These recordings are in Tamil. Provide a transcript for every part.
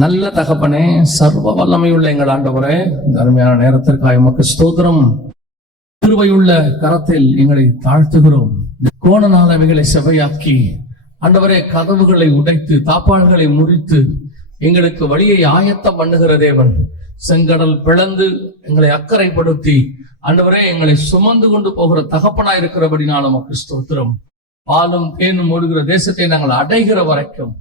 நல்ல தகப்பனே, சர்வ வல்லமையுள்ள எங்கள் ஆண்டவரே, இந்த அருமையான நேரத்திற்காக உமக்கு ஸ்தோத்திரம். கிருபையுள்ள கரத்தில் எங்களை தாழ்த்துகிறோம். கோணநாளவைகளை செவையாக்கி ஆண்டவரே, கதவுகளை உடைத்து தாப்பாள்களை முறித்து எங்களுக்கு வழியை ஆயத்தம் பண்ணுகிற தேவன், செங்கடல் பிளந்து எங்களை அக்கறைப்படுத்தி ஆண்டவரே எங்களை சுமந்து கொண்டு போகிற தகப்பனாய் இருக்கிறபடினால உமக்கு ஸ்தோத்திரம். பாலும் தேனும் ஓடுகிற தேசத்தை நாங்கள் அடைகிற வரைக்கும்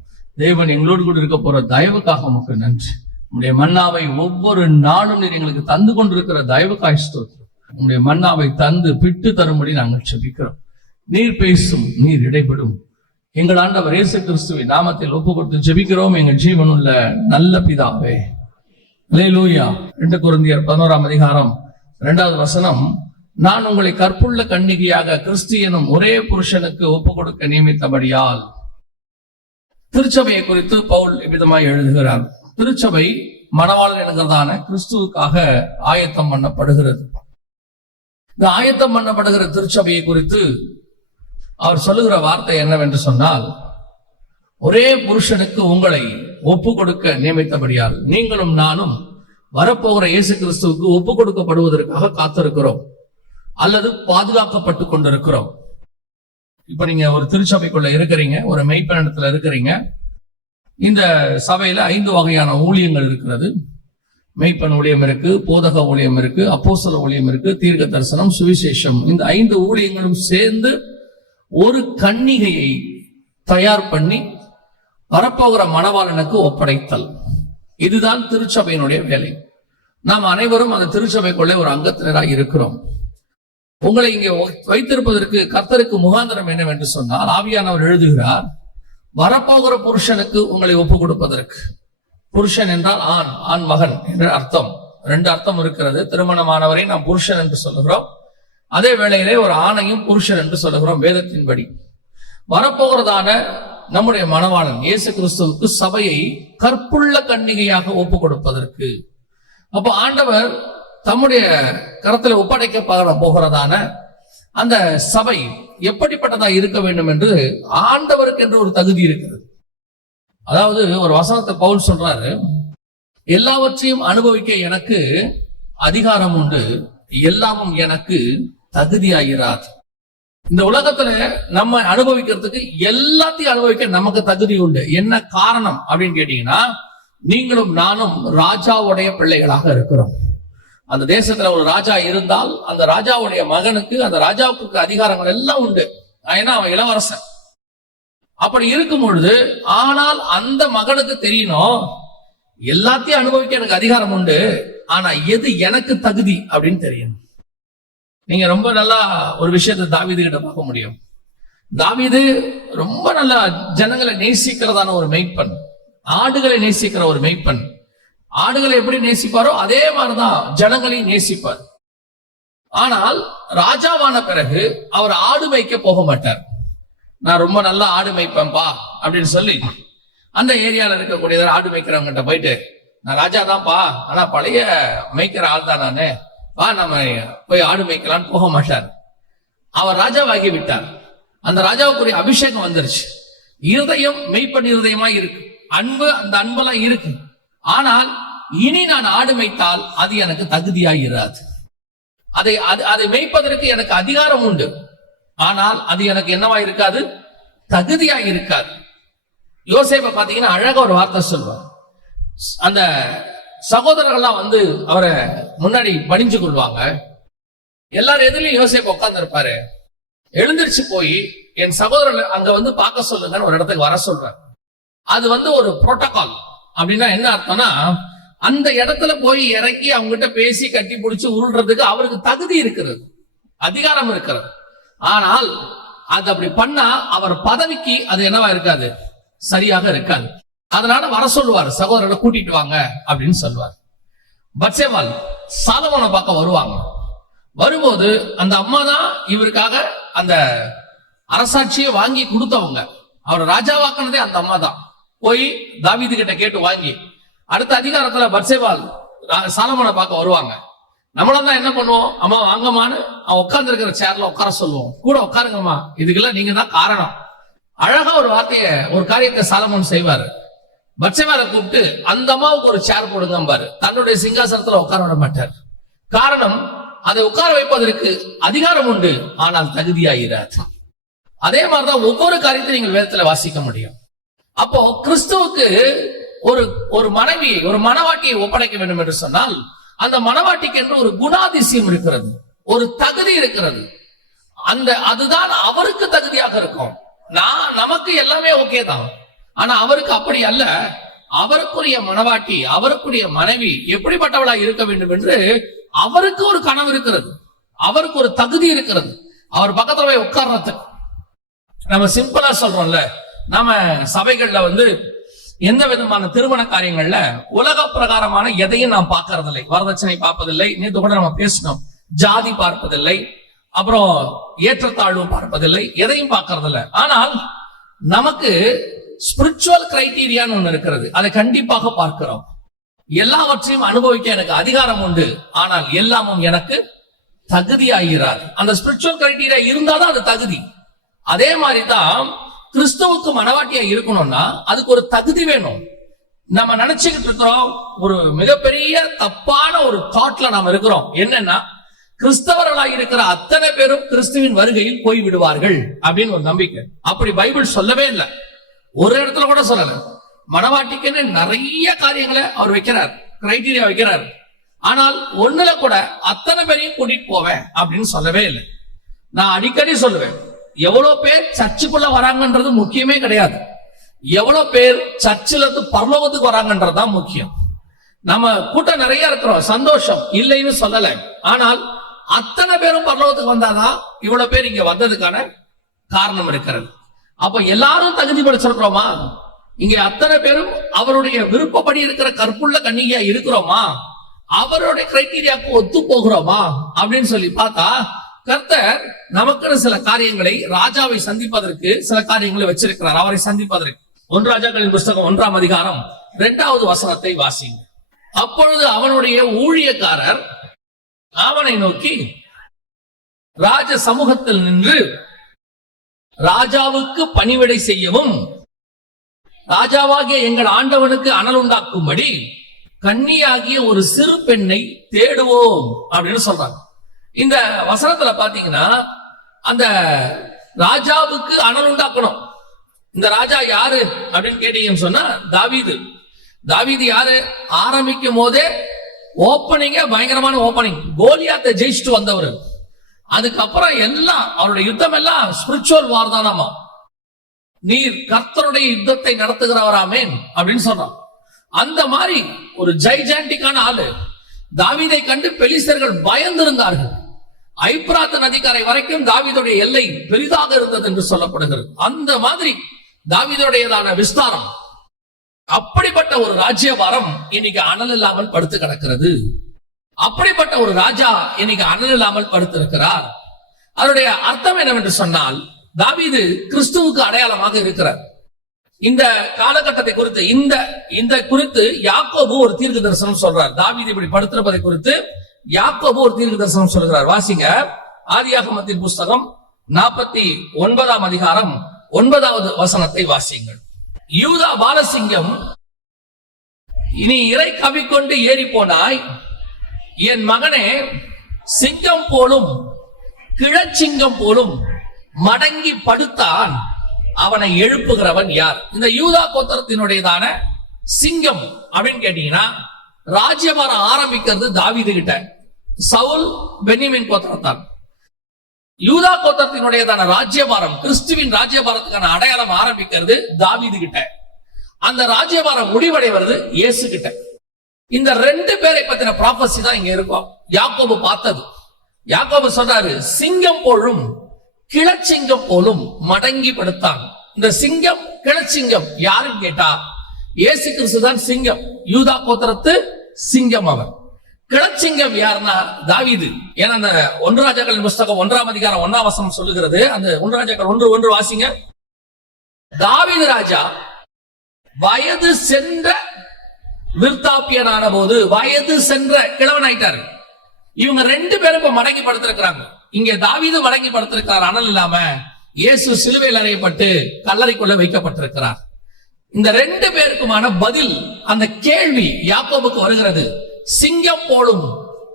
தேவன் எங்களோடு கூட இருக்க போற தயவுக்காக உமக்கு நன்றி. உங்களுடைய மன்னாவை ஒவ்வொரு நாளும் நீர் எங்களுக்கு தந்து கொண்டிருக்கிற தயவுக்காய் ஸ்தோத்திரம். உங்களுடைய மன்னாவை தந்து பிட்டு தரும்படி நாங்கள் செபிக்கிறோம். நீர் பேசும், நீர் இடைபடும். எங்கள் ஆண்டவர் இயேசு கிறிஸ்துவின் நாமத்தில் ஒப்பு கொடுத்து ஜெபிக்கிறோம் எங்கள் ஜீவனுள்ள நல்ல பிதாவே. அல்லேலூயா. 2 கொரிந்தியர் 11ஆம் அதிகாரம் 2வது வசனம், நான் உங்களை கற்புள்ள கன்னிகையாக கிறிஸ்து எனும் ஒரே புருஷனுக்கு ஒப்பு கொடுக்க நியமித்தபடியால். திருச்சபையை குறித்து பவுல் இவ்விதமாய் எழுதுகிறார். திருச்சபை மணவாளன் என்கிறதான கிறிஸ்துவுக்காக ஆயத்தம் பண்ணப்படுகிறது. இந்த ஆயத்தம் பண்ணப்படுகிற திருச்சபையை குறித்து அவர் சொல்லுகிற வார்த்தை என்னவென்று சொன்னால், ஒரே புருஷனுக்கு உங்களை ஒப்பு கொடுக்க நியமித்தபடியால் நீங்களும் நானும் வரப்போகிற இயேசு கிறிஸ்துவுக்கு ஒப்பு கொடுக்கப்படுவதற்காக காத்திருக்கிறோம் அல்லது பாதுகாக்கப்பட்டு கொண்டிருக்கிறோம். இப்ப நீங்க ஒரு திருச்சபைக்குள்ள இருக்கிறீங்க, ஒரு மெய்ப்பயணத்துல இருக்கிறீங்க. இந்த சபையில 5 வகையான ஊழியங்கள் இருக்கிறது. மெய்ப்பன் ஊழியம் இருக்கு, போதக ஊழியம் இருக்கு, அப்போஸ்தல ஊழியம் இருக்கு, தீர்க்க தரிசனம், சுவிசேஷம். இந்த 5 ஊழியங்களும் சேர்ந்து ஒரு கன்னிகையை தயார் பண்ணி வரப்போகிற மணவாளனுக்கு ஒப்படைத்தல். இதுதான் திருச்சபையினுடைய வேலை. நாம் அனைவரும் அந்த திருச்சபைக்குள்ளே ஒரு அங்கத்தினராக இருக்கிறோம். உங்களை இங்கே வைத்திருப்பதற்கு கர்த்தருக்கு முகாந்திரம் என்னவென்று சொன்னால், ஆவியானவர் எழுதுகிறார், வரப்போகிற புருஷனுக்கு உங்களை ஒப்பு கொடுப்பதற்கு. புருஷன் என்றால் ஆண், ஆண் மகன் என்ற அர்த்தம். 2 அர்த்தம் இருக்கிறது. திருமணமானவரை நாம் புருஷன் என்று சொல்லுகிறோம், அதே வேளையிலே ஒரு ஆணையும் புருஷன் என்று சொல்லுகிறோம் வேதத்தின்படி. வரப்போகிறதான நம்முடைய மணவாளன் இயேசு கிறிஸ்துவுக்கு சபையை கற்புள்ள கன்னிகையாக ஒப்பு கொடுப்பதற்கு. அப்ப ஆண்டவர் தம்முடைய கரத்துல ஒப்படைக்க போகிறதான அந்த சபை எப்படிப்பட்டதா இருக்க வேண்டும் என்று ஆண்டவருக்கு என்று ஒரு தகுதி இருக்கிறது. அதாவது ஒரு வசனத்தை பவுல் சொல்றாரு, எல்லாவற்றையும் அனுபவிக்க எனக்கு அதிகாரம் உண்டு, எல்லாமும் எனக்கு தகுதியாகிறார். இந்த உலகத்துல நம்ம அனுபவிக்கிறதுக்கு எல்லாத்தையும் அனுபவிக்க நமக்கு தகுதி உண்டு. என்ன காரணம் அப்படின்னு கேட்டீங்கன்னா, நீங்களும் நானும் ராஜாவுடைய பிள்ளைகளாக இருக்கிறோம். அந்த தேசத்துல ஒரு ராஜா இருந்தால் அந்த ராஜாவுடைய மகனுக்கு அந்த ராஜாவுக்கு அதிகாரங்கள் எல்லாம் உண்டு. ஏன்னா அவன் இளவரசன். அப்படி இருக்கும் பொழுது, ஆனால் அந்த மகனுக்கு தெரியணும், எல்லாத்தையும் அனுபவிக்க எனக்கு அதிகாரம் உண்டு, ஆனா எது எனக்கு தகுதி அப்படின்னு தெரியணும். நீங்க ரொம்ப நல்லா ஒரு விஷயத்தை தாவீது கிட்ட பார்க்க முடியும். தாவீது ரொம்ப நல்லா ஜனங்களை நேசிக்கிறதான ஒரு மெய்ப்பன், ஆடுகளை நேசிக்கிற ஒரு மெய்ப்பன். ஆடுகளை எப்படி நேசிப்பாரோ அதே மாதிரிதான் ஜனங்களையும் நேசிப்பார். ஆனால் ராஜாவான பிறகு அவர் ஆடு மேய்க்க போக மாட்டார். நான் ரொம்ப நல்லா ஆடு மேய்ப்பேன்பா அப்படின்னு சொல்லி அந்த ஏரியால இருக்கக்கூடிய ஆடு மேய்க்கிறவங்கிட்ட போயிட்டு, நான் ராஜா தான்ப்பா, ஆனா பழைய மேய்க்கிற ஆள் தான் நானு, வா நம்ம போய் ஆடு மேய்க்கலான்னு போக மாட்டார். அவர் ராஜாவாகி விட்டார். அந்த ராஜாவுக்குரிய அபிஷேகம் வந்துருச்சு. இருதயம் மெய்ப்பன் இருதயமா இருக்கு, அன்பு அந்த அன்பெல்லாம் இருக்கு. ஆனால் இனி நான் ஆடு மேய்த்தால் அது எனக்கு தகுதியாகிறாது. அதை மேய்ப்பதற்கு எனக்கு அதிகாரம் உண்டு, ஆனால் அது எனக்கு என்னவா இருக்காது, தகுதியா இருக்காது. யோசேப்பை பாத்தீங்கன்னா அழகா ஒரு வார்த்தை சொல்வார். அந்த சகோதரர்கள்லாம் வந்து அவரை முன்னாடி பணிஞ்சு கொள்வாங்க. எல்லாரும் எதிலையும் யோசேப்பு உட்கார்ந்து இருப்பாரு. எழுந்திருச்சு போய் என் சகோதரர்கள் அங்க வந்து பார்க்க சொல்லுங்கன்னு ஒரு இடத்துக்கு வர சொல்றாரு. அது வந்து ஒரு புரோட்டோகால். அப்படின்னா என்ன அர்த்தம்னா, அந்த இடத்துல போய் இறக்கி அவங்ககிட்ட பேசி கட்டி பிடிச்சு உருள்றதுக்கு அவருக்கு தகுதி இருக்கிறது, அதிகாரம் இருக்கிறது. ஆனால் அது அப்படி பண்ணா அவர் பதவிக்கு அது என்னவா இருக்காது, சரியாக இருக்காது. அதனால வர சொல்லுவார், சகோதரரை கூட்டிட்டு வாங்க அப்படின்னு சொல்லுவார். பத்சேபாள் சாலமோனை பார்க்க வருவாங்க. வரும்போது அந்த அம்மா தான் இவருக்காக அந்த அரசாட்சியை வாங்கி கொடுத்தவங்க. அவர் ராஜாவாக்குனதே அந்த அம்மா தான். போய் தாவீது கிட்ட கேட்டு வாங்கி அடுத்த அதிகாரத்துல பத்சேபாள் சாலமோனை பார்க்க வருவாங்க. நம்மளும் தான் என்ன பண்ணுவோம், அம்மா வாங்கம்மான்னு அவன் உட்கார்ந்து இருக்கிற சேர்ல உட்கார சொல்லுவோம், கூட உட்காருங்கம்மா, இதுக்கெல்லாம் நீங்க தான் காரணம். அழகா ஒரு வார்த்தைய ஒரு காரியத்தை சாலமோன் செய்வாரு. பத்சேபாவை கூப்பிட்டு அந்த அம்மாவுக்கு ஒரு சேர் போடுங்க பாரு, தன்னுடைய சிங்காசனத்துல உட்கார விட மாட்டார். காரணம், அதை உட்கார வைப்பதற்கு அதிகாரம் உண்டு, ஆனால் தகுதியாகிறார். அதே மாதிரிதான் ஒவ்வொரு காரியத்தையும் நீங்கள் வேதத்துல வாசிக்க முடியும். அப்போ கிறிஸ்துவுக்கு ஒரு மனைவியை, ஒரு மணவாட்டியை ஒப்படைக்க வேண்டும் என்று சொன்னால், அந்த மணவாட்டிக்கு என்று ஒரு குணாதிசயம் இருக்கிறது, ஒரு தகுதி இருக்கிறது. அதுதான் அவருக்கு தகுதியாக இருக்கும். நமக்கு எல்லாமே ஓகே தான், ஆனா அவருக்கு அப்படி அல்ல. அவருக்குரிய மணவாட்டி, அவருக்குரிய மனைவி எப்படிப்பட்டவளா இருக்க வேண்டும் என்று அவருக்கு ஒரு கனவு இருக்கிறது, அவருக்கு ஒரு தகுதி இருக்கிறது. அவர் பக்கத்துல போய் உட்கார்றதுக்கு நம்ம சிம்பிளா சொல்றோம்ல, நாம சபைகள்ல எந்த விதமான திருமண காரியங்கள்ல உலக பிரகாரமான எதையும் நாம் பார்க்கறதில்லை. வரதட்சணை பார்ப்பதில்லை, நேற்று கூட நம்ம பேசணும், ஜாதி பார்ப்பதில்லை, அப்புறம் ஏற்றத்தாழ்வு பார்ப்பதில்லை, எதையும் பார்க்கறதில்லை. ஆனால் நமக்கு ஸ்பிரிச்சுவல் கிரைட்டீரியான்னு ஒண்ணு இருக்கிறது, அதை கண்டிப்பாக பார்க்கிறோம். எல்லாவற்றையும் அனுபவிக்க எனக்கு அதிகாரம் உண்டு, ஆனால் எல்லாமும் எனக்கு தகுதியாகிறார். அந்த ஸ்பிரிச்சுவல் கிரைட்டீரியா இருந்தாதான் அது தகுதி. அதே மாதிரிதான் கிறிஸ்துவுக்கு மனவாட்டியா இருக்கணும்னா அதுக்கு ஒரு தகுதி வேணும். நம்ம நினைச்சுக்கிட்டு இருக்கிறோம், ஒரு மிகப்பெரிய தப்பான ஒரு தாட்ல நாம இருக்கிறோம். என்னன்னா, கிறிஸ்தவர்களாக இருக்கிற அத்தனை பேரும் கிறிஸ்துவின் வருகையில் போய் விடுவார்கள் அப்படின்னு ஒரு நம்பிக்கை. அப்படி பைபிள் சொல்லவே இல்லை, ஒரு இடத்துல கூட சொல்லல. மனவாட்டிக்குன்னு நிறைய காரியங்களை அவர் வைக்கிறார், கிரைட்டீரியா வைக்கிறார். ஆனால் ஒண்ணுல கூட அத்தனை பேரையும் கூட்டிட்டு போவேன் அப்படின்னு சொல்லவே இல்லை. நான் அடிக்கடி சொல்லுவேன், எவ்வளவு பேர் சர்ச்சுக்குள்ள வராங்கன்றது முக்கியமே கிடையாது, எவ்வளவு பேர் சர்ச்சில இருந்து பரலோகத்துக்கு வராங்கன்றதுதான் முக்கியம். நம்ம கூட்டம் நிறைய இருக்கிறோம், சந்தோஷம், இல்லைன்னு சொல்லல. ஆனால் அத்தனை பேரும் பரலோகத்துக்கு வந்தாதான் இவ்வளவு பேர் இங்க வந்ததுக்கான காரணம் இருக்கிறது. அப்ப எல்லாரும் தகுதி படைச்சிருக்கிறோமா? இங்க அத்தனை பேரும் அவருடைய விருப்பப்படி இருக்கிற கற்புள்ள கன்னிகையா இருக்கிறோமா? அவருடைய கிரைட்டீரியாவுக்கு ஒத்து போகிறோமா அப்படின்னு சொல்லி பார்த்தா, கர்த்தர் நமக்கு சில காரியங்களை, ராஜாவை சந்திப்பதற்கு சில காரியங்களை வச்சிருக்கிறார். அவரை சந்திப்பதற்கு 1 ராஜாக்களின் புஸ்தகம் 1ஆம் அதிகாரம் 2வது வசனத்தை வாசிங்க. அப்பொழுது அவனுடைய ஊழியக்காரர் அவனை நோக்கி, ராஜ சமூகத்தில் நின்று ராஜாவுக்கு பணிவிடை செய்யவும் ராஜாவாகிய எங்கள் ஆண்டவனுக்கு அனல் உண்டாக்கும்படி கன்னியாகிய ஒரு சிறு பெண்ணை தேடுவோம் அப்படின்னு சொல்றாங்க. இந்த வசனத்துல பாத்தீங்கன்னா, அந்த ராஜாவுக்கு அனல் உண்டாக்கணும். இந்த ராஜா யாரு அப்படின்னு கேட்டீங்கன்னு சொன்னா, தாவீது. தாவீது யாரு? ஆரம்பிக்கும் போதே ஓப்பனிங்க பயங்கரமான ஓப்பனிங், கோலியாத்தை ஜெயிச்சுட்டு வந்தவர். அதுக்கப்புறம் எல்லாம் அவருடைய யுத்தம் எல்லாம் ஸ்பிரிச்சுவல் வார் தானாமா. நீர் கர்த்தருடைய யுத்தத்தை நடத்துகிறவராமேன் அப்படின்னு சொல்றான். அந்த மாதிரி ஒரு ஜைஜாண்டிக்கான ஆளு. தாவீதை கண்டு பெலிஸ்தர்கள் பயந்திருந்தார்கள். ஐப்ராத் நதிக்கரை வரைக்கும் தாவீதுடைய எல்லை பெரிதாக இருந்தது என்று சொல்லப்படுகிறது. அந்த மாதிரி தாவீதுடையதான விஸ்தாரம். அப்படிப்பட்ட ஒரு ராஜ்யபாரம் இன்னைக்கு அனல் இல்லாமல் படுத்து கிடக்கிறது. அப்படிப்பட்ட ஒரு ராஜா இன்னைக்கு அனல் இல்லாமல் படுத்திருக்கிறார். அதனுடைய அர்த்தம் என்னவென்று சொன்னால், தாவீது கிறிஸ்துவுக்கு அடையாளமாக இருக்கிறார். இந்த காலகட்டத்தை குறித்து இந்த குறித்து யாக்கோபு ஒரு தீர்க்க தரிசனம் சொல்றார். தாவீது இப்படி படுத்திருப்பதை குறித்து யாக்கோபு ஒரு தீர்க்க தரிசனம் சொல்கிறார். வாசிங்க, ஆதியாகமத்தின் புஸ்தகம் 49ஆம் அதிகாரம் 9வது வசனத்தை வாசிங்கள். யூதா பாலசிங்கம், இனி இறை கவிக்கொண்டு ஏறி போனாய், என் மகனே, சிங்கம் போலும் கிழச்சிங்கம் போலும் மடங்கி படுத்தான், அவனை எழுப்புகிறவன் யார்? இந்த யூதா கோத்திரத்தினுடையதான சிங்கம் அப்படின்னு கேட்டீங்கன்னா, ராஜ்யபாரம் ஆரம்பிக்கிறது தாவீது கிட்ட. சவுல் பென்யமீன் கோத்திரத்தான். யூதா கோத்திரத்தினுடையதான ராஜ்யபாரம், கிறிஸ்துவின் ராஜ்யபாரத்துக்கான அடையாளம் ஆரம்பிக்கிறது தாவீது கிட்ட. அந்த ராஜ்யபாரம் முடிவடைவது இயேசு கிட்ட. இந்த 2 பேரை பத்தின ப்ராபசி தான் இங்க இருக்கும். யாக்கோபு பார்த்தது. யாக்கோபு சொல்றாரு, சிங்கம் போலும் கிழச்சிங்கம் போலும் மடங்கி படுத்தான். இந்த சிங்கம் கிழச்சிங்கம் யாருன்னு கேட்டா, இயேசு கிறிஸ்து தான் சிங்கம், யூதா கோத்திரத்து சிங்கம். அவர் கிழச்சிங்கம் யாருன்னா தாவீது. ஏன்னா அந்த 1 ராஜாக்களின் புஸ்தகம் 1ஆம் அதிகாரம் 1ஆம் வசனம் சொல்லுகிறது. அந்த 1 ராஜாக்கள் 1:1 வாசிங்க. தாவீது ராஜா வயது சென்ற விருத்தாப்பியனான போது, வயது சென்ற கிழவன் ஆயிட்டாரு. இவங்க 2 பேரும் இப்ப மடங்கி படுத்திருக்கிறாங்க. இங்க தாவீது மடங்கி படுத்திருக்கிறார், அனல் இல்லாம. இயேசு சிலுவையில் அறையப்பட்டு கல்லறைக்குள்ள வைக்கப்பட்டிருக்கிறார். இந்த ரெண்டு பேருக்குமான பதில், அந்த கேள்வி யாக்கோபுக்கு வருகிறது. சிங்கம் போலும்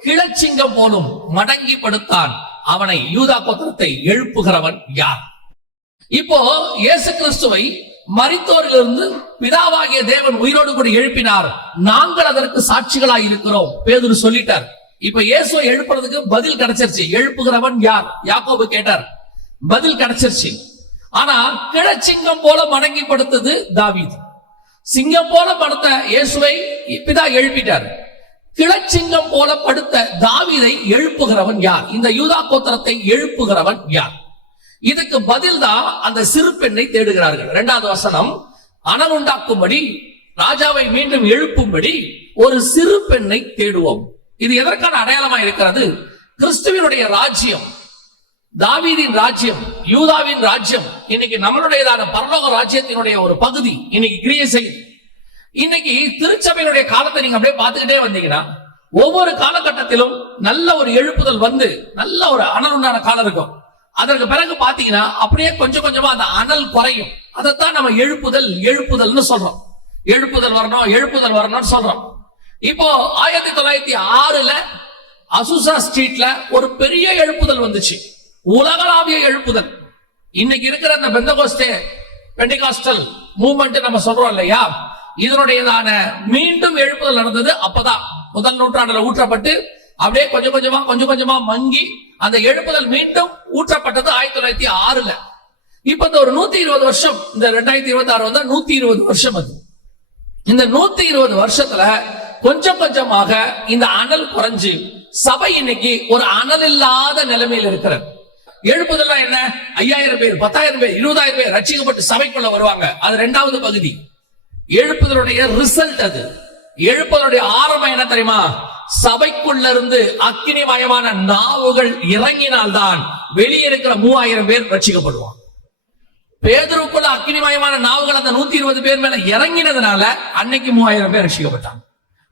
கிளச்சிங்கம் போலும் மடங்கி படுத்தான், அவனை யூதா கோத்திரத்தை எழுப்புகிறவன் யார்? இப்போ இயேசு கிறிஸ்துவை மரித்தோரிலிருந்து பிதாவாகிய தேவன் உயிரோடு கூட எழுப்பினார், நாங்கள் அதற்கு சாட்சிகளாய் இருக்கிறோம் பேதுரு சொல்லிட்டார். இப்ப இயேசுவை எழுப்புறதுக்கு பதில் கிடைச்சிருச்சு. எழுப்புகிறவன் யார்? யாக்கோபு கேட்டார், பதில் கிடைச்சிருச்சு. ஆனா கிழச்சிங்கம் போல மடங்கி படுத்தது தாவீது. சிங்கம் போல படுத்த இயேசுவை பிதா எழுப்பிட்டார். கிழச்சிங்கம் போல படுத்த தாவீதை எழுப்புகிறவன் யார்? இந்த யூதா கோத்திரத்தை எழுப்புகிறவன் யார்? இதுக்கு பதில் தான் அந்த சிறு பெண்ணை தேடுகிறார்கள். 2வது வசனம், அனல் உண்டாக்கும்படி ராஜாவை மீண்டும் எழுப்பும்படி ஒரு சிறு பெண்ணை தேடுவோம். இது எதற்கான அடையாளமா இருக்கிறது? கிறிஸ்துவினுடைய ராஜ்யம், தாவீதின் ராஜ்யம், யூதாவின் ராஜ்யம் இன்னைக்கு நம்மளுடையதான பரலோக ராஜ்யத்தினுடைய ஒரு பகுதி இன்னைக்கு கிரியை செய்யுது. இன்னைக்கு திருச்சபையினுடைய காலத்தை நீங்க அப்படியே பார்த்துக்கிட்டே வந்தீங்கன்னா, ஒவ்வொரு காலகட்டத்திலும் நல்ல ஒரு எழுப்புதல் வந்து நல்ல ஒரு அனல் உண்டான காலம் இருக்கும். அதற்கு பிறகு பாத்தீங்கன்னா அப்படியே கொஞ்சம் கொஞ்சமா அந்த அனல் குறையும். அதைத்தான் நம்ம எழுப்புதல்னு சொல்றோம். எழுப்புதல் வரணும்னு சொல்றோம். இப்போ 1906ல அசுசா ஸ்ட்ரீட்ல ஒரு பெரிய எழுப்புதல் வந்துச்சு, உலகளாவிய எழுப்புதல். இன்னைக்கு இருக்கிற அந்த பெந்தகோஸ்டல் மூவ்மெண்ட் நம்ம சொல்றோம் இல்லையா, இதனுடையதான மீண்டும் எழுப்புதல் நடந்தது அப்பதான். முதல் நூற்றாண்டுல ஊற்றப்பட்டு அப்படியே கொஞ்சம் கொஞ்சமா மங்கி அந்த எழுப்புதல் மீண்டும் ஊற்றப்பட்டது 1906ல. இப்ப இந்த ஒரு 120 வருஷம், இந்த 2026 வந்தா 120 வருஷம். அது இந்த 120 வருஷத்துல கொஞ்சம் கொஞ்சமாக இந்த அனல் குறைஞ்சு சபை இன்னைக்கு ஒரு அனல் இல்லாத நிலைமையில் இருக்கிறது. எழுப்புதல் என்ன? 5000 பேர், 10,000 பேர், 20,000 பேர் ரட்சிக்கப்பட்டு சபைக்குள்ள வருவாங்க. அது 2வது பகுதி. எழுப்புதலுடைய ரிசல்ட் அது. எழுப்புதலுடைய ஆரம்பம் என்ன தெரியுமா? சபைக்குள்ள இருந்து அக்கினிமயமான நாவுகள் இறங்கினால்தான் வெளியே இருக்கிற 3000 பேர் ரட்சிக்கப்படுவாங்க. பேதுருக்குள்ள அக்கினிமயமான நாவுகள் அந்த 120 பேர் மேல இறங்கினதுனால அன்னைக்கு 3000 பேர் ரட்சிக்கப்பட்டாங்க.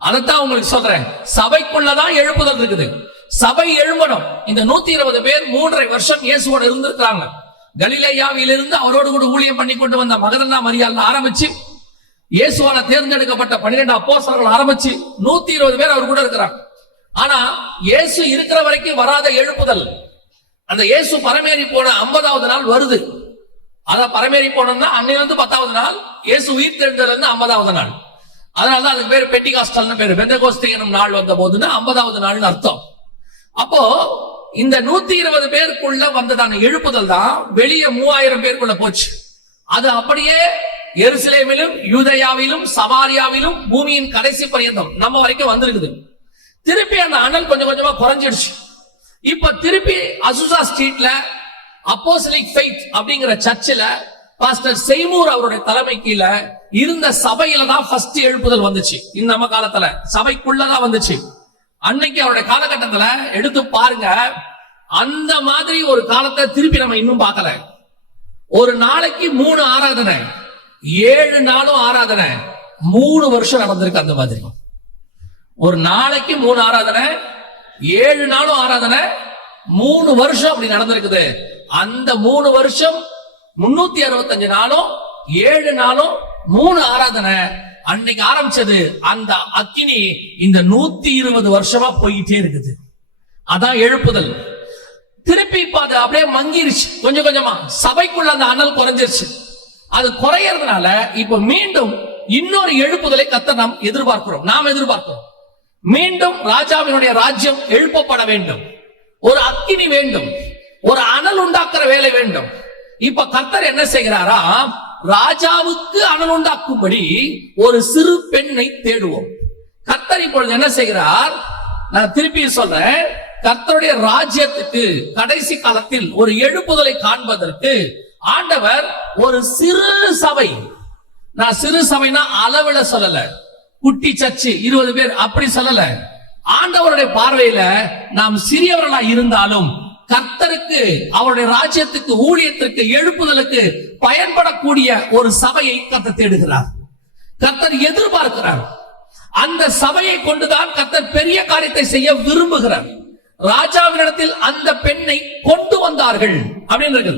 அதைத்தான் உங்களுக்கு சொல்றேன், சபைக்குள்ளதான் எழுப்புதல் இருக்குது. சபை எழும்பணும். இந்த 120 பேர் 3.5 வருஷம் இயேசுவோட இருந்திருக்காங்க. கலிலேயாவிலிருந்து அவரோடு கூட ஊழியம் பண்ணி கொண்டு வந்த மகதலேனா மரியாள் ஆரம்பிச்சு, இயேசுவால தேர்ந்தெடுக்கப்பட்ட 12 அப்போஸ்தலர்கள் ஆரம்பிச்சு 120 பேர் அவர் கூட இருக்கிறாங்க. ஆனா இயேசு இருக்கிற வரைக்கும் வராத எழுப்புதல், அந்த இயேசு பரமேறி போன 50வது நாள் வருது. அதான் பரமேறி போனோம்னா அன்னிலிருந்து 10வது நாள், இயேசு உயிர் தெழுந்ததுல இருந்து 50வது நாள். அதனாலதான் அதுக்கு பேர் பெண்டிகாஸ்டல்னு பேரு. பெந்தகோஸ்தே எனும் நாள் வந்த போதுன்னா 50வது நாள்னு அர்த்தம். அப்போ இந்த 120 பேருக்குள்ள வந்ததான எழுப்புதல் தான் வெளியே 3000 பேருக்குள்ள போச்சு. அது அப்படியே எருசலேமிலும் யூதேயாவிலும் சமாரியாவிலும் பூமியின் கடைசி பரியந்தம் நம்ம வரைக்கும் வந்திருக்குது. திருப்பி அந்த அனல் கொஞ்சம் கொஞ்சமா குறைஞ்சிடுச்சு. இப்ப திருப்பி அசுசா ஸ்ட்ரீட்ல அப்போஸ்தலிக் ஃபெய்த் அப்படிங்கிற சர்ச்சில் பாஸ்டர் செய்மூர் அவருடைய தலைமை கீழ இருந்த சபையில தான் ஃபர்ஸ்ட் எழுப்புதல் வந்துச்சு. இந்த நம்ம காலத்துல சபைக்குள்ளதான் வந்துச்சு. அன்னைக்கு அவருடைய காலகட்டத்துல எடுத்து பாருங்க, அந்த மாதிரி ஒரு காலத்தை திருப்பி நம்ம இன்னும் பார்க்கல. ஒரு நாளைக்கு 3 ஆராதனை, 7 நாளும் ஆராதனை, 3 வருஷம் நடந்திருக்கு. அந்த மாதிரி ஒரு நாளைக்கு 3 ஆராதனை, 7 நாளும் ஆராதனை, 3 வருஷம் அப்படி நடந்திருக்குது. அந்த 3 வருஷம் 365 நாளும் 7 நாளும் 3 ஆராதனை அன்னைக்கு ஆரம்பிச்சது. அந்த அக்கினி இந்த 120 வருஷமா போயிட்டே இருக்குது. அதான் எழுப்புதல். திருப்பி இப்ப அது அப்படியே மங்கிருச்சு. கொஞ்சம் கொஞ்சமா சபைக்குள்ள அந்த அனல் குறைஞ்சிருச்சு. அது குறையறதுனால இப்ப மீண்டும் இன்னொரு எழுப்புதலை நாம் எதிர்பார்க்கிறோம். மீண்டும் ராஜாவினுடைய ராஜ்யம் எழுப்பப்பட வேண்டும். ஒரு அக்கினி வேண்டும், ஒரு அனல் உண்டாக்குற வேலை வேண்டும். இப்ப கர்த்தர் என்ன செய்கிறாரா? ராஜாவுக்கு அனல் உண்டாக்கும்படி ஒரு சிறு பெண்ணை தேடுவோம். கர்த்தர் இப்பொழுது என்ன செய்கிறார்? நான் திருப்பி சொல்றேன், கர்த்தருடைய ராஜ்யத்துக்கு கடைசி காலத்தில் ஒரு எழுப்புதலை காண்பதற்கு ஆண்டவர் ஒரு சிறு சபை, நான் சிறு சபைனா அளவுல சொல்லல, குட்டி சர்ச்சு 20 பேர் அப்படி சொல்லல. ஆண்டவருடைய பார்வையில நாம் சிறியவர்களா இருந்தாலும் கர்த்தருக்கு, அவருடைய ராஜ்யத்துக்கு, ஊழியத்திற்கு, எழுப்புதலுக்கு பயன்படக்கூடிய ஒரு சபையை கர்த்தர் தேடுகிறார், கர்த்தர் எதிர்பார்க்கிறார். அந்த சபையை கொண்டுதான் கர்த்தர் பெரிய காரியத்தை செய்ய விரும்புகிறார். ராஜாவினிடத்தில் அந்த பெண்ணை கொண்டு வந்தார்கள் அப்படின்னு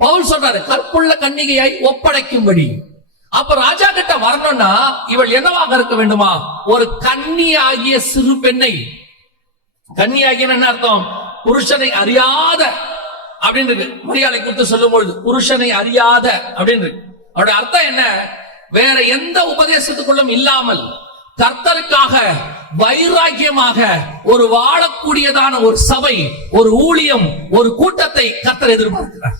பவுல் சொல்றாரு, கற்புள்ள கன்னிகையாய் ஒப்படைக்கும்படி. அப்ப ராஜா கிட்ட வரணும்னா இவள் என்னவாக இருக்க வேண்டுமா? ஒரு கன்னி ஆகிய சிறு பெண்ணை. கன்னி ஆகிய என்ன அர்த்தம்? புருஷனை அறியாத அப்படின்னு மரியாதை குறித்து சொல்லும் பொழுது புருஷனை அறியாத அப்படின்னு அவருடைய அர்த்தம் என்ன? வேற எந்த உபதேசத்துக்குள்ளும் இல்லாமல் கர்த்தருக்காக வைராக்கியமாக ஒரு வாழக்கூடியதான ஒரு சபை, ஒரு ஊழியம், ஒரு கூட்டத்தை கர்த்தர் எதிர்பார்க்கிறார்.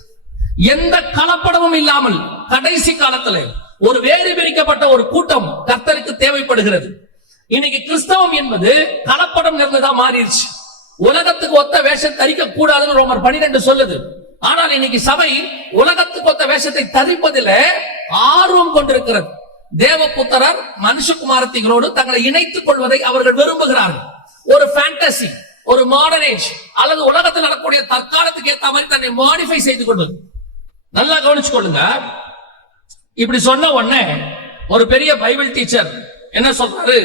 எந்த கலப்படமும் இல்லாமல் கடைசி காலத்துல ஒரு வேறு பிரிக்கப்பட்ட ஒரு கூட்டம் கர்த்தருக்கு தேவைப்படுகிறது. இன்னைக்கு கிறிஸ்தவம் என்பது கலப்படம் இருந்ததா மாறிடுச்சு. உலகத்துக்கு ஒத்த வேஷம் தரிக்க கூடாதுன்னு ரோமர் 12 சொல்லுது. ஆனால் இன்னைக்கு சபை உலகத்துக்கு ஒத்த வேஷத்தை தரிப்பதில் ஆர்வம் கொண்டிருக்கிறது. தேவபுத்திரர் மனுஷகுமாரத்திகளோடு தங்களை இணைத்துக் கொள்வதை அவர்கள் விரும்புகிறார்கள். ஒரு ஃபேண்டசி, ஒரு மாடர்ன் ஏஜ் அல்லது உலகத்தில் நடக்கக்கூடிய தற்காலத்துக்கு ஏற்ற மாதிரி தன்னை மாடிஃபை செய்து கொண்டு. நல்லா கவனிச்சு கொள்ளுங்க. இப்படி சொன்ன உடனே ஒரு பெரிய பைபிள் டீச்சர் என்ன சொல்றாரு?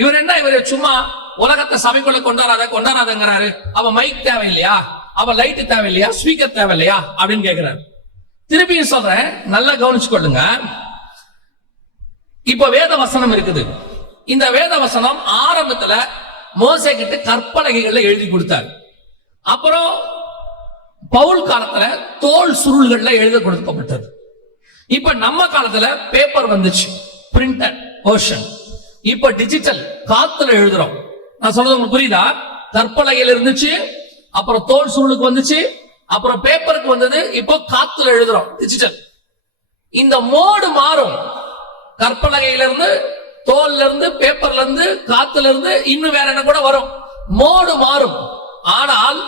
இவர் சும்மா உலகத்தை சபைக்குள்ள கொண்டாடாதங்கிறாரு. அவ மைக் தேவையில்லையா? அவ லைட் தேவையில்லையா? ஸ்பீக்கர் தேவையில்லையா அப்படின்னு கேட்கிறாரு. திருப்பியும் சொல்றேன், நல்லா கவனிச்சு கொள்ளுங்க. இப்ப வேத வசனம் இருக்குது. இந்த வேத வசனம் ஆரம்பத்துல மோசே கிட்ட கற்பலகைகள்ல எழுதி கொடுத்தாரு. அப்புறம் பவுல் காலத்துல தோல் சுருள்கள்ல எழுத கொடுக்கப்பட்டது. இப்ப நம்ம காலத்துல பேப்பர் வந்துச்சு, பிரிண்டட் வெர்ஷன். இப்ப டிஜிட்டல், காத்துல எழுதுறோம். நான் சொல்றது உங்களுக்கு புரியுதா? கற்பலகையில் இருந்துச்சு, அப்புறம் தோல் சுருளுக்கு வந்துச்சு, அப்புறம் பேப்பருக்கு வந்தது, இப்போ காத்துல எழுதுறோம், டிஜிட்டல். இந்த மோடு மாறும். கற்பலகையில இருந்து, தோல்ல இருந்து, பேப்பர்ல இருந்து, காத்துல இருந்து, இன்னும் வேற என்ன கூட வரும். மோடு மாறும். ஆனால்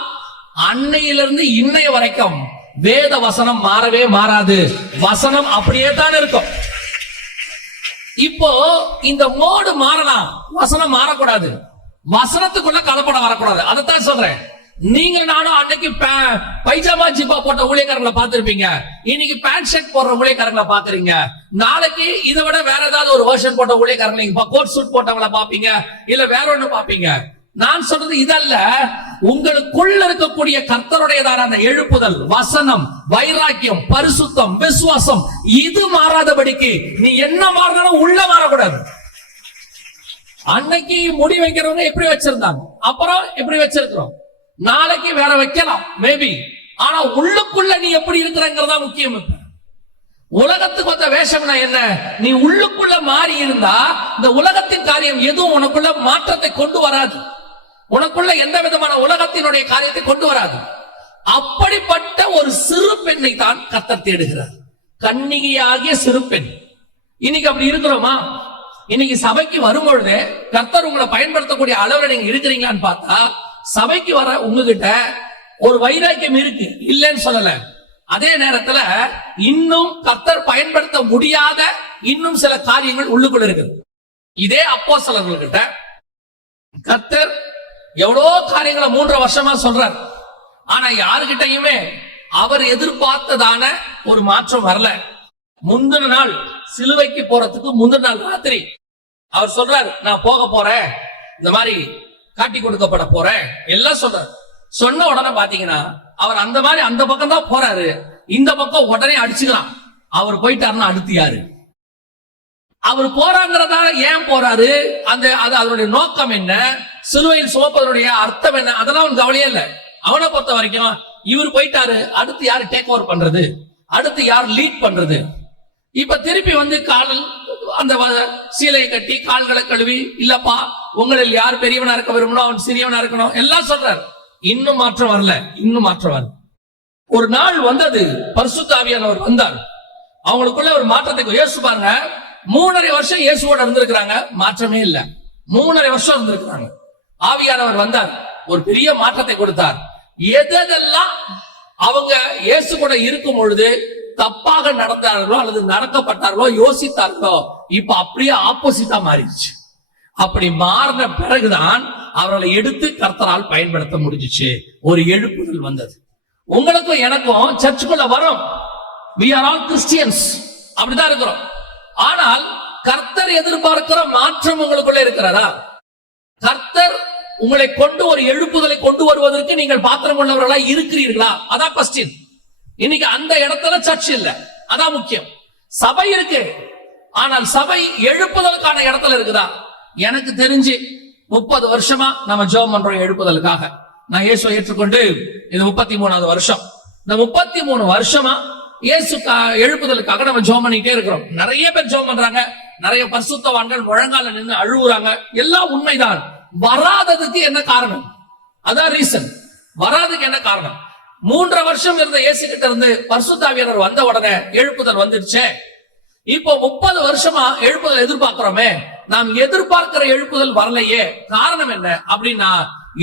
அன்னையிலிருந்து இன்னைய வரைக்கும் வேத வசனம் மாறவே மாறாது. வசனம் அப்படியே தான் இருக்கும். இப்போ இந்த மோடு மாறலாம், வசனம் மாறக்கூடாது. வசனத்துக்குள்ள கலப்படம் வரக்கூடாது. அதைத்தான் சொல்றேன். நீங்க நானும் அன்னைக்கு பைஜாமா ஜிப்பா போட்ட ஊழியக்காரங்களை பார்த்திருப்பீங்க. இன்னைக்கு பேண்ட் ஷர்ட் போடுற ஊழியக்காரங்களை பாக்குறீங்க. நாளைக்கு இதை விட வேற ஏதாவது ஒரு வெர்ஷன் போட்ட ஊழியக்காரங்களை, கோட் சூட் போட்டவங்களை பாப்பீங்க, இல்ல வேற ஒண்ணு பாப்பீங்க. நான் சொல்றது இதல்ல, உங்களுக்குள்ள இருக்கக்கூடிய கர்த்தருடையதான அந்த எழுப்புதல், வசனம், வைராக்கியம், பரிசுத்தம், விசுவாசம், இது மாறாதபடிக்கு நீ என்ன மாறினாலும் உள்ள மாறக்கூடாது. அன்னைக்கு முடி வைக்கிறவங்க எப்படி வச்சிருந்தாங்க, அப்புறம் எப்படி வச்சிருக்கிறோம், நாளைக்கு வேற வைக்கலாம் மேபி. ஆனா உள்ளுக்குள்ள நீ எப்படி இருக்கிறங்கிறதா முக்கியம். உலகத்துக்கு வந்த வேஷம்னா என்ன? நீ உள்ளுக்குள்ள மாறி இருந்தா இந்த உலகத்தின் காரியம் எதுவும் உனக்குள்ள மாற்றத்தை கொண்டு வராது. உனக்குள்ள எந்த விதமான உலகத்தினுடைய காரியத்தை கொண்டு வராது. அப்படிப்பட்ட ஒரு சிறு பெண்ணை தான் கர்த்தர் தேடுகிறார். கன்னிகையாகிய சிறு பெண். இன்னைக்கு அப்படி இருக்கிறோமா? இன்னைக்கு சபைக்கு வரும்பொழுது கர்த்தர் உங்களை பயன்படுத்தக்கூடிய அளவுல நீங்க இருக்கிறீங்களான்னு பார்த்தா, சபைக்கு வர உங்ககிட்ட ஒரு வைராக்கியம் இருக்கு, இல்லைன்னு சொல்லல. அதே நேரத்துல இன்னும் கர்த்தர் பயன்படுத்த முடியாத இன்னும் சில காரியங்கள் உள்ளுக்குள்ள இருக்கு. இதே அப்போஸ்தலர்கள்கிட்ட கர்த்தர் எவ்வளோ காரியங்களை 3 வருஷமா சொல்றார். ஆனா யாருகிட்டயுமே அவர் எதிர்பார்த்ததான ஒரு மாற்றம் வரல. முந்தின நாள் சிலுவைக்கு போறதுக்கு முந்தின நாள் ராத்திரி அவர் சொல்றாரு, நான் போக போறேன், இந்த மாதிரி காட்டி கொடுக்கப்பட போறேன் எல்லாம் சொல்றாரு. சொன்ன உடனே பாத்தீங்கன்னா அவர் அந்த மாதிரி அந்த பக்கம் தான் போறாரு. இந்த பக்கம் உடனே அடிச்சுக்கலாம். அவர் போயிட்டாருன்னா அடுத்து யாரு? அவர் போறாங்கிறதால ஏன் போறாரு, அந்த அதனுடைய நோக்கம் என்ன, சிலுவையில் சுமப்பதனுடைய அர்த்தம் என்ன, அதெல்லாம் அவன் கவலையே இல்லை. அவனை பொறுத்த வரைக்கும் இவர் போயிட்டாரு, அடுத்து யாரு டேக் ஓவர் பண்றது, அடுத்து யார் லீட் பண்றது. இப்ப திருப்பி வந்து கால் அந்த சீலையை கட்டி கால்களை கழுவி, இல்லப்பா உங்களில் யார் பெரியவனா இருக்க விரும்பணும், அவன் சிறியவனா இருக்கணும் எல்லாம் சொல்றாரு. இன்னும் மாற்றம் வரல, இன்னும் மாற்றம் வரல. ஒரு நாள் வந்தது, பரிசுத்த ஆவியானவர் வந்தார். அவங்களுக்குள்ள ஒரு மாற்றத்தை இயேசு பாருங்க, 3.5 வருஷம் இயேசுவோட இருந்திருக்கிறாங்க, மாற்றமே இல்ல. 3.5 வருஷம் இருந்திருக்கிறாங்க. ஆவியானவர் வந்தார், ஒரு பெரிய மாற்றத்தை கொடுத்தார். எதெல்லாம் அவங்க இயேசு கூட இருக்கும் பொழுது தப்பாக நடந்தார்களோ அல்லது நடக்கப்பட்டார்களோ யோசித்தார்களோ, இப்ப அப்படியே ஆப்போசிட்டா மாறிடுச்சு. அப்படி மாறின பிறகுதான் அவர்களை எடுத்து கர்த்தரால் பயன்படுத்த முடிஞ்சிச்சு. ஒரு எழுப்புதல் வந்தது. உங்களுக்கும் எனக்கும் சர்ச்சுக்குள்ள வரும், we are all Christians, அப்படிதான் இருக்கிறோம். ஆனால் கர்த்தர் எதிர்பார்க்கிற மாற்றம் உங்களுக்குள்ள இருக்கிறதா? கர்த்தர் உங்களை கொண்டு ஒரு எழுப்புதலை கொண்டு வருவதற்கு நீங்கள் பாத்திரம் உள்ளவர்களா இருக்கிறீர்களா? அதான் கொஸ்டின். இன்னைக்கு அந்த இடத்துல சர்ச் இல்ல, அதான் முக்கியம். சபை இருக்கு, ஆனால் சபை எழுப்புதலுக்கான இடத்துல இருக்குதா? எனக்கு தெரிஞ்சு 30 வருஷமா நம்ம ஜெபம் பண்றோம் எழுப்புதலுக்காக. நான் இயேசுவை ஏற்றுக்கொண்டு இது 33வது வருஷம். இந்த 33 வருஷமா இயேசு எழுப்புதலுக்காக நம்ம ஜெபம் பண்ணிட்டே இருக்கிறோம். நிறைய பேர் ஜெபம் பண்றாங்க, நிறைய பரிசுத்தவான்கள் முழங்கால நின்று அழுவுறாங்க. எல்லாம் உண்மைதான். வராததுக்கு என்ன காரணம்? அதான் ரீசன். வராதுக்கு என்ன காரணம்? 3 வருஷம் இருந்த இயேசு கிட்ட இருந்து பரிசுத்த ஆவியானவர் வந்த உடனே எழுப்புதல் வந்துடுச்சே. இப்போ 30 வருஷமா எழுப்புதல் எதிர்பார்க்கிறோமே, நாம் எதிர்பார்க்கிற எழுப்புதல் வரலையே. காரணம் என்ன அப்படின்னா,